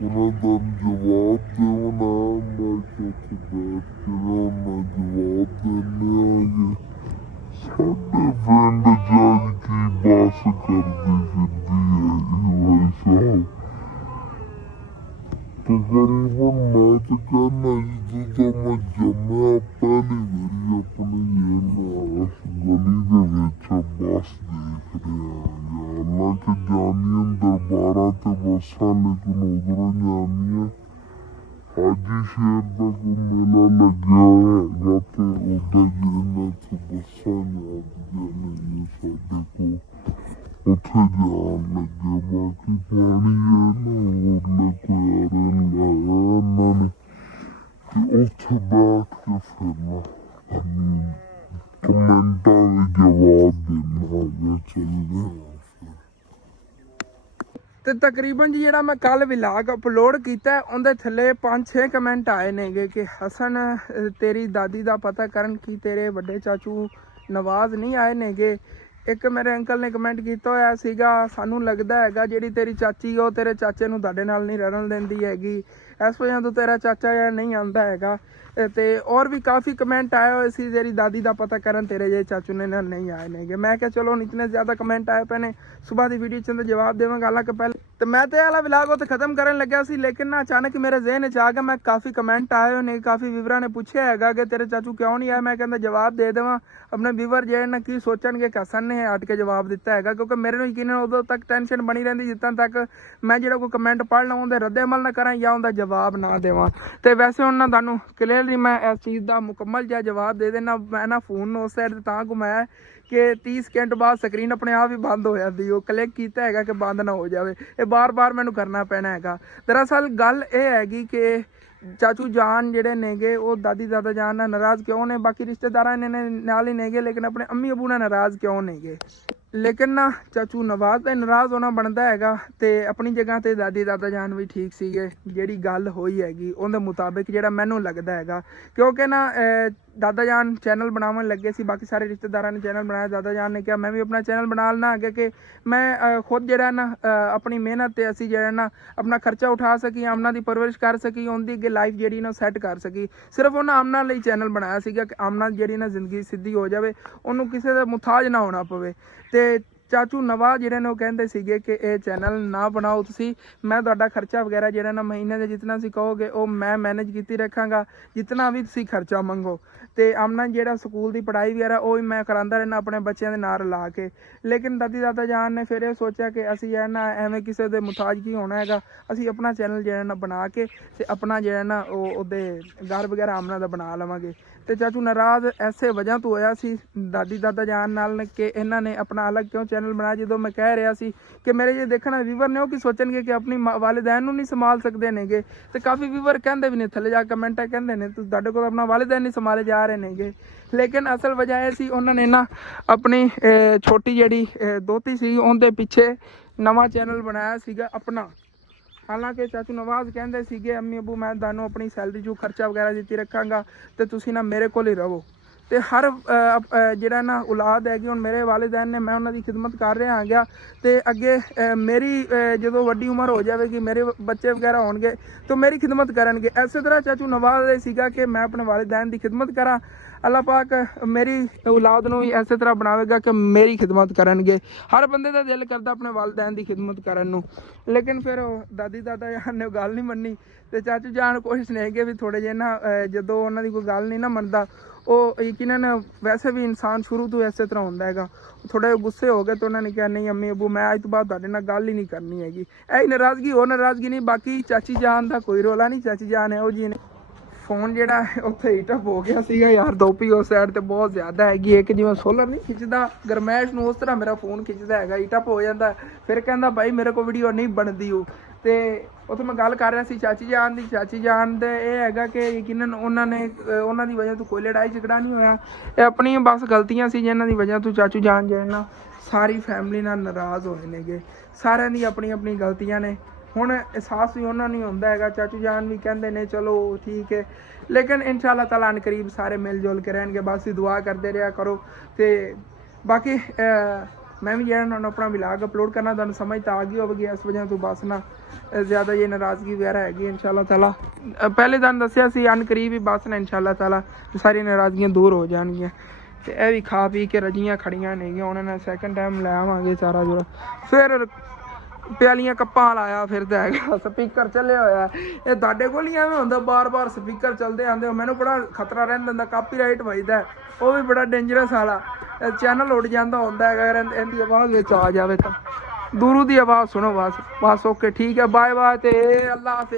ਉਹਨਾਂ ਦਾ ਜਵਾਬ ਦੇਣਾ। ਮੈਂ ਕਿਹਾ ਉੱਥੇ ਬੈਠ ਕੇ ਉਹਨਾਂ ਜਵਾਬ ਦੇਣੇ ਆਗੇ। ਸਾਡੇ ਪਿੰਡ ਜੱਜ ਕੀ ਬਸ ਕਰਦੀ ਫਿਰਦੀ ਹੈਗੀ ਭਾਈ ਸਾਹਿਬ। ਤਕਰੀਬਨ ਮੈਂ ਤਾਂ ਕਹਿਣਾ ਜਦੋਂ ਤਾਂ ਮੈਂ ਜੰਮਿਆ ਪਹਿਲੀ ਵਾਰੀ ਆਪਣੀ ਇਸ ਗਲੀ ਦੇ ਵਿੱਚ ਬੱਸ ਦੇਖ ਰਿਹਾ। ਹਾਲਾਂਕਿ ਜਾਂਦੀਆਂ ਦਰਬਾਰਾਂ ਤੇ ਬੱਸਾਂ, ਲੇਕਿਨ ਉਧਰੋਂ ਜਾਂਦੀਆਂ ਹਾਜੀ ਸ਼ੇਰ ਦਾ ਕੋਈ ਮੇਲਾ ਲੱਗਿਆ ਹੋਇਆ ਹੈਗਾ ਤੇ ਉੱਧਰ ਜਿਹੜੀਆਂ ਇੱਥੇ ਬੱਸਾਂ ਜਾਂਦੀਆਂ ਨੇ ਸਾਡੇ ਕੋਲ, ਉੱਥੇ ਜਾਣ ਲੱਗੇ। ਬਾਕੀ ਪਾਣੀ ਹੈ ਨਾ ਉਰਲੇ ਕੁਆਰੇ ਲਾਇਆ ਇਹਨਾਂ ਨੇ ਕਿ ਉੱਥੇ ਬੈਠ ਕੇ ਫਿਰ ਨਾ ਕਮੈਂਟਾਂ ਦੇ ਜਵਾਬ ਦੇਣਾ ਹੈਗਾ। ਚੱਲਦੇ ਹਾਂ ਫਿਰ। ਤੇ ਤਕਰੀਬਨ ਜੀ ਜਿਹੜਾ ਮੈਂ ਕੱਲ ਵਲੌਗ ਅਪਲੋਡ ਕੀਤਾ ਉਹਦੇ ਥੱਲੇ 5-6 ਕਮੈਂਟ ਆਏ ਨੇਗੇ ਕਿ ਹਸਨ ਤੇਰੀ ਦਾਦੀ ਦਾ ਪਤਾ ਕਰਨ ਕੀ ਤੇਰੇ ਵੱਡੇ ਚਾਚੂ ਨਵਾਜ਼ ਨਹੀਂ ਆਏ ਨੇਗੇ। ਇੱਕ ਮੇਰੇ ਅੰਕਲ ਨੇ ਕਮੈਂਟ ਕੀਤਾ ਹੋਇਆ ਸੀਗਾ, ਸਾਨੂੰ ਲੱਗਦਾ ਹੈਗਾ ਜਿਹੜੀ ਤੇਰੀ ਚਾਚੀ ਉਹ ਤੇਰੇ ਚਾਚੇ ਨੂੰ ਤੁਹਾਡੇ ਨਾਲ ਨਹੀਂ ਰਹਿਣ ਦਿੰਦੀ ਹੈਗੀ, ਇਸ ਵਜ੍ਹਾ ਤੋਂ ਤੇਰਾ ਚਾਚਾ ਜਿਹੜਾ ਨਹੀਂ ਆਉਂਦਾ ਹੈਗਾ। ਤੇ ਹੋਰ ਵੀ ਕਾਫੀ ਕਮੈਂਟ ਆਏ ਹੋਏ ਸੀ ਤੇਰੀ ਦਾਦੀ ਦਾ ਪਤਾ ਕਰਨ ਤੇਰੇ ਜੇ ਚਾਚੂ ਨੇ ਨਾਲ ਨਹੀਂ ਆਏ ਨੇਗੇ। ਮੈਂ ਕਿਹਾ ਚਲੋ ਹੁਣ ਇਤਨੇ ਜ਼ਿਆਦਾ ਕਮੈਂਟ ਆਏ ਪਏ ਨੇ, ਸੁਬਾਹ ਦੀ ਵੀਡੀਓ 'ਚ ਜਵਾਬ ਦੇਵਾਂਗਾ। ਹਾਲਾਂਕਿ ਪਹਿਲੇ ਤੇ ਮੈਂ ਤੇ ਵਾਲਾ ਵਲੌਗ ਉੱਥੇ ਖਤਮ ਕਰਨ ਲੱਗਿਆ ਸੀ, ਲੇਕਿਨ ਨਾ ਅਚਾਨਕ ਮੇਰੇ ਜ਼ਿਹਨ 'ਚ ਆ ਗਿਆ। ਮੈਂ ਕਾਫੀ ਕਮੈਂਟ ਆਏ ਹੋਏ ਨੇ, ਕਾਫੀ ਵੀਵਰਾਂ ਨੇ ਪੁੱਛਿਆ ਹੈਗਾ ਕਿ ਤੇਰੇ ਚਾਚੂ ਕਿਉਂ ਨਹੀਂ ਆਏ। ਮੈਂ ਕਹਿੰਦਾ ਜਵਾਬ ਦੇ ਦੇਵਾਂ, ਆਪਣੇ ਵੀਵਰ ਜਿਹੜੇ ਨਾ ਕੀ ਸੋਚਣਗੇ ਕਿ ਹਸਨ ਨੇ ਹਟ ਕੇ ਜਵਾਬ ਦਿੱਤਾ ਹੈਗਾ, ਕਿਉਂਕਿ ਮੇਰੇ ਨੂੰ ਯਕੀਨ ਉਦੋਂ ਤੱਕ ਟੈਨਸ਼ਨ ਬਣੀ ਰਹਿੰਦੀ ਜਿੱਦਾਂ ਤੱਕ ਮੈਂ ਜਿਹੜਾ ਕੋਈ ਕਮੈਂਟ ਪੜ੍ਹ ਲਵਾਂ ਉਹਦੇ ਰੱਦੇ ਅਮਲ ਨਾ ਕਰਾਂ ਜਾਂ ਉਹਦਾ ਜਵਾਬ ਨਾ ਦੇਵਾਂ। ਤੇ ਵੈਸੇ ਉਹਨਾਂ ਤੁਹਾਨੂੰ ਕਲੀਅਰਲੀ ਮੈਂ ਇਸ ਚੀਜ਼ ਦਾ ਮੁਕੰਮਲ ਜਿਹਾ ਜਵਾਬ ਦੇ ਦੇਣਾ। ਮੈਂ ਨਾ ਫੋਨ ਨੂੰ ਉਸ ਸਾਈਡ ਤੇ ਤਾਂ ਘੁਮਾਇਆ ਕਿ 30 ਸਕਿੰਟ ਬਾਅਦ ਸਕਰੀਨ ਆਪਣੇ ਆਪ ਹੀ ਬੰਦ ਹੋ ਜਾਂਦੀ, ਉਹ ਕਲਿੱਕ ਕੀਤਾ ਹੈਗਾ ਕਿ ਬੰਦ ਨਾ ਹੋ ਜਾਵੇ। ਇਹ ਬਾਰ-ਬਾਰ ਮੈਨੂੰ ਕਰਨਾ ਪੈਣਾ ਹੈਗਾ। ਦਰਅਸਲ ਗੱਲ ਇਹ ਹੈਗੀ ਕਿ ਚਾਚੂ ਜਾਨ ਜਿਹੜੇ ਨੇਗੇ ਉਹ ਦਾਦੀ ਦਾਦਾ ਜਾਨ ਨਾਲ ਨਾਰਾਜ਼ ਕਿਉਂ ਨੇ, ਬਾਕੀ ਰਿਸ਼ਤੇਦਾਰਾਂ ਨੇ ਨਾਲ ਹੀ ਨੇਗੇ, ਲੇਕਿਨ ਆਪਣੇ ਅੰਮੀ ਅਬੂ ਨਾਲ ਨਾਰਾਜ਼ ਕਿਉਂ ਨੇਗੇ। ਲੇਕਿਨ ਨਾ ਚਾਚੂ ਨਵਾਜ਼ ਦਾ ਨਾਰਾਜ਼ ਹੋਣਾ ਬਣਦਾ ਹੈਗਾ। ਤੇ ਆਪਣੀ ਜਗ੍ਹਾ ਤੇ ਦਾਦੀ ਦਾਦਾ ਜਾਨ ਵੀ ਠੀਕ ਸੀਗੇ। ਜਿਹੜੀ ਗੱਲ ਹੋਈ ਹੈਗੀ ਉਹਦੇ ਮੁਤਾਬਿਕ ਜਿਹੜਾ ਮੈਨੂੰ ਲੱਗਦਾ ਹੈਗਾ, ਕਿਉਂਕਿ ਨਾ ਦਾਦਾ ਜਾਨ ਚੈਨਲ ਬਣਾਉਣ ਲੱਗੇ ਸੀ, ਬਾਕੀ ਸਾਰੇ ਰਿਸ਼ਤੇਦਾਰਾਂ ਨੇ ਚੈਨਲ ਬਣਾਇਆ। ਦਾਦਾ ਜਾਨ ਨੇ ਕਿਹਾ ਮੈਂ ਵੀ ਆਪਣਾ ਚੈਨਲ ਬਣਾ ਲੈਣਾ ਅੱਗੇ ਕਿ ਮੈਂ ਖੁਦ ਜਿਹੜਾ ਨਾ ਆਪਣੀ ਮਿਹਨਤ ਤੇ ਅਸੀਂ ਜਿਹੜਾ ਨਾ ਆਪਣਾ ਖਰਚਾ ਉਠਾ ਸਕੀ, ਆਮਨਾ ਦੀ ਪਰਵਰਿਸ਼ ਕਰ ਸਕੀ, ਉਹਦੀ ਅੱਗੇ ਲਾਈਫ ਜਿਹੜੀ ਨਾ ਸੈੱਟ ਕਰ ਸਕੀ। ਸਿਰਫ ਉਹਨਾਂ ਆਮਨਾ ਲਈ ਚੈਨਲ ਬਣਾਇਆ ਸੀਗਾ ਕਿ ਆਮਨਾ ਜਿਹੜੀ ਨਾ ਜ਼ਿੰਦਗੀ ਸਿੱਧੀ ਹੋ ਜਾਵੇ, ਉਹਨੂੰ ਕਿਸੇ ਦਾ ਮੁਤਾਜ ਨਾ ਹੋਣਾ ਪਵੇ। ਤੇ ਚਾਚੂ ਨਵਾਜ਼ ਜਿਹੜੇ ਨੇ ਉਹ ਕਹਿੰਦੇ ਸੀਗੇ ਕਿ ਇਹ ਚੈਨਲ ਨਾ ਬਣਾਓ ਤੁਸੀਂ, ਮੈਂ ਤੁਹਾਡਾ ਖਰਚਾ ਵਗੈਰਾ ਜਿਹੜਾ ਨਾ ਮਹੀਨੇ ਦੇ ਜਿਤਨਾ ਤੁਸੀਂ ਕਹੋਗੇ ਉਹ ਮੈਂ ਮੈਨੇਜ ਕੀਤੀ ਰੱਖਾਂਗਾ, ਜਿਤਨਾ ਵੀ ਤੁਸੀਂ ਖਰਚਾ ਮੰਗੋ। ਤੇ ਆਮਨਾ ਜਿਹੜਾ ਸਕੂਲ ਦੀ ਪੜ੍ਹਾਈ ਵਗੈਰਾ ਉਹ ਵੀ ਮੈਂ ਕਰਾਉਂਦਾ ਰਹਿਣਾ ਆਪਣੇ ਬੱਚਿਆਂ ਦੇ ਨਾਲ ਲਾ ਕੇ। ਲੇਕਿਨ ਦਾਦੀ ਦਾਦਾ ਜਾਨ ਨੇ ਫਿਰ ਇਹ ਸੋਚਿਆ ਕਿ ਅਸੀਂ ਜਿਹੜਾ ਨਾ ਐਵੇਂ ਕਿਸੇ ਦੇ ਮੁਤਾਜ ਕੀ ਹੋਣਾ ਹੈਗਾ, ਅਸੀਂ ਆਪਣਾ ਚੈਨਲ ਜਿਹੜਾ ਨਾ ਬਣਾ ਕੇ ਤੇ ਆਪਣਾ ਜਿਹੜਾ ਨਾ ਉਹਦੇ ਘਰ ਵਗੈਰਾ ਆਮਨਾ ਦਾ ਬਣਾ ਲਵਾਂਗੇ। ਤੇ ਚਾਚੂ ਨਾਰਾਜ਼ ਐਸੇ ਵਜ੍ਹਾ ਤੋਂ ਹੋਇਆ ਸੀ ਦਾਦੀ ਦਾਦਾ ਜਾਨ ਨਾਲ ਕਿ ਇਹਨਾਂ ਨੇ ਆਪਣਾ ਅਲੱਗ ਕਿਉਂ ਚੈਨਲ ਬਣਾਇਆ। ਜਦੋਂ ਮੈਂ ਕਹਿ ਰਿਹਾ ਸੀ ਕਿ ਮੇਰੇ ਜੇ ਦੇਖਣਾ ਵੀਵਰ ਨੇ ਉਹ ਕੀ ਸੋਚਣਗੇ ਕਿ ਆਪਣੀ ਵਾਲਿदैन ਨੂੰ ਨਹੀਂ ਸੰਭਾਲ ਸਕਦੇ ਨੇਗੇ। ਤੇ ਕਾਫੀ ਵੀਵਰ ਕਹਿੰਦੇ ਵੀ ਨੇ ਥੱਲੇ ਜਾ ਕਮੈਂਟਾਂ ਕਹਿੰਦੇ ਨੇ ਤੁਸੀਂ ਤੁਹਾਡੇ ਕੋਲ ਆਪਣਾ ਵਾਲਿदैन ਨਹੀਂ ਸੰਭਾਲੇ ਜਾ ਰਹੇ ਨੇਗੇ। ਲੇਕਿਨ ਅਸਲ ਵਜ੍ਹਾ ਇਹ ਸੀ ਉਹਨਾਂ ਨੇ ਨਾ ਆਪਣੀ ਛੋਟੀ ਜਿਹੜੀ ਦੋਤੀ ਸੀ ਉਹਦੇ ਪਿੱਛੇ ਨਵਾਂ ਚੈਨਲ ਬਣਾਇਆ ਸੀਗਾ ਆਪਣਾ। ਹਾਲਾਂਕਿ ਚਾਚੂ ਨਵਾਜ਼ ਕਹਿੰਦੇ ਸੀਗੇ ਅੰਮੀ ਅੱਬੂ ਮੈਂ ਤੁਹਾਨੂੰ ਆਪਣੀ ਸੈਲਰੀ 'ਚੋਂ ਖਰਚਾ ਵਗੈਰਾ ਦਿੱਤੀ ਰੱਖਾਂਗਾ ਤੇ ਤੁਸੀਂ ਨਾ ਮੇਰੇ ਕੋਲ ਹੀ ਰਹੋ। ਤੇ ਹਰ ਜਿਹੜਾ ਨਾ ਔਲਾਦ ਹੈਗੀ, ਹੁਣ ਮੇਰੇ ਵਾਲਿदैन ਨੇ, ਮੈਂ ਉਹਨਾਂ ਦੀ ਖਿਦਮਤ ਕਰ ਰਿਹਾ ਹੈਗਾ ਤੇ ਅੱਗੇ ਮੇਰੀ ਜਦੋਂ ਵੱਡੀ ਉਮਰ ਹੋ ਜਾਵੇਗੀ, ਮੇਰੇ ਬੱਚੇ ਵਗੈਰਾ ਹੋਣਗੇ ਤਾਂ ਮੇਰੀ ਖਿਦਮਤ ਕਰਨਗੇ। ਇਸੇ ਤਰ੍ਹਾਂ ਚਾਚੂ ਨਵਾਜ਼ ਦਾ ਸੀਗਾ ਕਿ ਮੈਂ ਆਪਣੇ ਵਾਲਿदैन ਦੀ ਖਿਦਮਤ ਕਰਾਂ। ਅੱਲਾਹ ਪਾਕ ਮੇਰੀ ਔਲਾਦ ਨੂੰ ਵੀ ਇਸੇ ਤਰ੍ਹਾਂ ਬਣਾਵੇਗਾ ਕਿ ਮੇਰੀ ਖਿਦਮਤ ਕਰਨਗੇ। ਹਰ ਬੰਦੇ ਦਾ ਦਿਲ ਕਰਦਾ ਆਪਣੇ ਵਾਲਿदैन ਦੀ ਖਿਦਮਤ ਕਰਨ ਨੂੰ, ਲੇਕਿਨ ਫਿਰ ਉਹ ਦਾਦੀ ਦਾਦਾ ਜਾਨ ਨੇ ਗੱਲ ਨਹੀਂ ਮੰਨੀ ਤੇ ਚਾਚੂ ਜਾਨ ਕੋਸ਼ਿਸ਼ ਨਹੀਂ ਹੈਗੇ ਵੀ ਥੋੜ੍ਹੇ ਜਿਹੇ ਨਾ ਜਦੋਂ ਉਹਨਾਂ ਦੀ ਕੋਈ ਗੱਲ ਨਹੀਂ ਨਾ ਮੰਨਦਾ, ਉਹ ਯਕੀਨਨ ਵੈਸੇ ਵੀ ਇਨਸਾਨ ਸ਼ੁਰੂ ਤੋਂ ਇਸੇ ਤਰ੍ਹਾਂ ਹੁੰਦਾ ਹੈਗਾ, ਥੋੜ੍ਹੇ ਗੁੱਸੇ ਹੋ ਗਏ ਤਾਂ ਉਹਨਾਂ ਨੇ ਕਿਹਾ ਨਹੀਂ ਅੰਮੀ ਅੱਬੂ ਮੈਂ ਅੱਜ ਤੋਂ ਬਾਅਦ ਤੁਹਾਡੇ ਨਾਲ ਗੱਲ ਹੀ ਨਹੀਂ ਕਰਨੀ ਹੈਗੀ। ਇਹ ਨਾਰਾਜ਼ਗੀ ਹੋਰ ਨਾਰਾਜ਼ਗੀ ਨਹੀਂ, ਬਾਕੀ ਚਾਚੀ ਜਾਨ ਦਾ ਕੋਈ ਰੋਲਾ ਨਹੀਂ। ਚਾਚੀ ਜਾਨ ਇਹੋ ਜਿਹੀ ਨੇ। ਫੋਨ ਜਿਹੜਾ ਉੱਥੇ ਹੀਟਅਪ ਹੋ ਗਿਆ ਸੀਗਾ ਯਾਰ, ਦੋਪੀ ਉਸ ਸਾਈਡ ਤੇ ਬਹੁਤ ਜ਼ਿਆਦਾ ਹੈਗੀ ਹੈ ਕਿ ਜਿਵੇਂ ਸੋਲਰ ਨਹੀਂ ਖਿੱਚਦਾ ਗਰਮੈਸ਼ ਨੂੰ, ਉਸ ਤਰ੍ਹਾਂ ਮੇਰਾ ਫੋਨ ਖਿੱਚਦਾ ਹੈਗਾ, ਹੀਟਅਪ ਹੋ ਜਾਂਦਾ। ਫਿਰ ਕਹਿੰਦਾ ਭਾਈ ਮੇਰੇ ਕੋਲ ਵੀਡੀਓ ਨਹੀਂ ਬਣਦੀ ਉਹ। ਤੇ ਉੱਥੇ ਮੈਂ ਗੱਲ ਕਰ ਰਿਹਾ ਸੀ ਚਾਚੀ ਜਾਨ ਦੀ। ਚਾਚੀ ਜਾਨ ਦੇ ਇਹ ਹੈਗਾ ਕਿ ਯਕੀਨਨ ਉਹਨਾਂ ਦੀ ਵਜ੍ਹਾ ਤੋਂ ਕੋਈ ਲੜਾਈ ਝਗੜਾ ਨਹੀਂ ਹੋਇਆ, ਇਹ ਆਪਣੀਆਂ ਬਸ ਗਲਤੀਆਂ ਸੀ ਜਿਨ੍ਹਾਂ ਦੀ ਵਜ੍ਹਾ ਤੋਂ ਚਾਚੂ ਜਾਨ ਜਿਹੜੇ ਨਾ ਸਾਰੀ ਫੈਮਿਲੀ ਨਾਲ ਨਾਰਾਜ਼ ਹੋਏ ਨੇਗੇ। ਸਾਰਿਆਂ ਦੀ ਆਪਣੀ ਆਪਣੀ ਗਲਤੀਆਂ ਨੇ। ਹੁਣ ਅਹਿਸਾਸ ਵੀ ਉਹਨਾਂ ਨੂੰ ਹੁੰਦਾ ਹੈਗਾ। ਚਾਚੂ ਜਾਨ ਵੀ ਕਹਿੰਦੇ ਨੇ ਚਲੋ ਠੀਕ ਹੈ, ਲੇਕਿਨ ਇਨਸ਼ਾਅੱਲਾ ਤਾਲਾ ਅਨ ਕਰੀਬ ਸਾਰੇ ਮਿਲ ਜੁਲ ਕੇ ਰਹਿਣਗੇ। ਬਸ ਹੀ ਦੁਆ ਕਰਦੇ ਰਿਹਾ ਕਰੋ। ਤੇ ਬਾਕੀ ਮੈਂ ਵੀ ਜਿਹੜਾ ਹੁਣ ਆਪਣਾ ਵਲੌਗ ਅਪਲੋਡ ਕਰਨਾ, ਤੁਹਾਨੂੰ ਸਮਝ ਤਾਂ ਆ ਗਈ ਹੋਵੇਗੀ। ਇਸ ਵਜ੍ਹਾ ਤੋਂ ਬਸ ਨਾ ਜ਼ਿਆਦਾ ਜੇ ਨਾਰਾਜ਼ਗੀ ਵਗੈਰਾ ਹੈਗੀ ਇਨਸ਼ਾਅੱਲਾ ਤਾਲਾ ਪਹਿਲੇ ਤੁਹਾਨੂੰ ਦੱਸਿਆ ਸੀ ਅਨ ਕਰੀਬ ਹੀ ਬਸ ਨਾ ਇਨਸ਼ਾਅੱਲਾ ਤਾਲਾ ਸਾਰੀ ਨਾਰਾਜ਼ਗੀਆਂ ਦੂਰ ਹੋ ਜਾਣਗੀਆਂ। ਤੇ ਇਹ ਵੀ ਖਾ ਪੀ ਕੇ ਰਜੀਆਂ ਖੜੀਆਂ ਨੇਗੀਆਂ। ਉਹਨਾਂ ਨੇ ਸੈਕਿੰਡ ਟਾਈਮ ਲੈ ਆਵਾਂਗੇ ਚਾਰਾ ਜੁਰਾ। ਫਿਰ ਪਿਆਲੀਆਂ ਕੱਪਾਂ ਲਾਇਆ ਫਿਰਦਾ ਹੈਗਾ, ਸਪੀਕਰ ਚੱਲਿਆ ਹੋਇਆ। ਇਹ ਤੁਹਾਡੇ ਕੋਲ ਹੀ ਐਵੇਂ ਹੁੰਦਾ ਬਾਰ-ਬਾਰ ਸਪੀਕਰ ਚੱਲਦੇ ਆਉਂਦੇ ਹੋ? ਮੈਨੂੰ ਬੜਾ ਖਤਰਾ ਰਹਿੰਦਾ ਹੁੰਦਾ, ਕਾਪੀਰਾਈਟ ਵੱਜਦਾ, ਉਹ ਵੀ ਬੜਾ ਡੇਂਜਰਸ ਵਾਲਾ। ਚੈਨਲ ਉੱਡ ਜਾਂਦਾ ਹੁੰਦਾ ਹੈਗਾ ਇਹਦੀ ਆਵਾਜ਼ ਵਿੱਚ ਆ ਜਾਵੇ ਤਾਂ। ਦੂਰੋਂ ਦੀ ਆਵਾਜ਼ ਸੁਣੋ ਬਸ। ਓਕੇ ਠੀਕ ਹੈ, ਬਾਏ ਬਾਏ ਤੇ ਅੱਲਾ ਹਾਫਿਜ਼।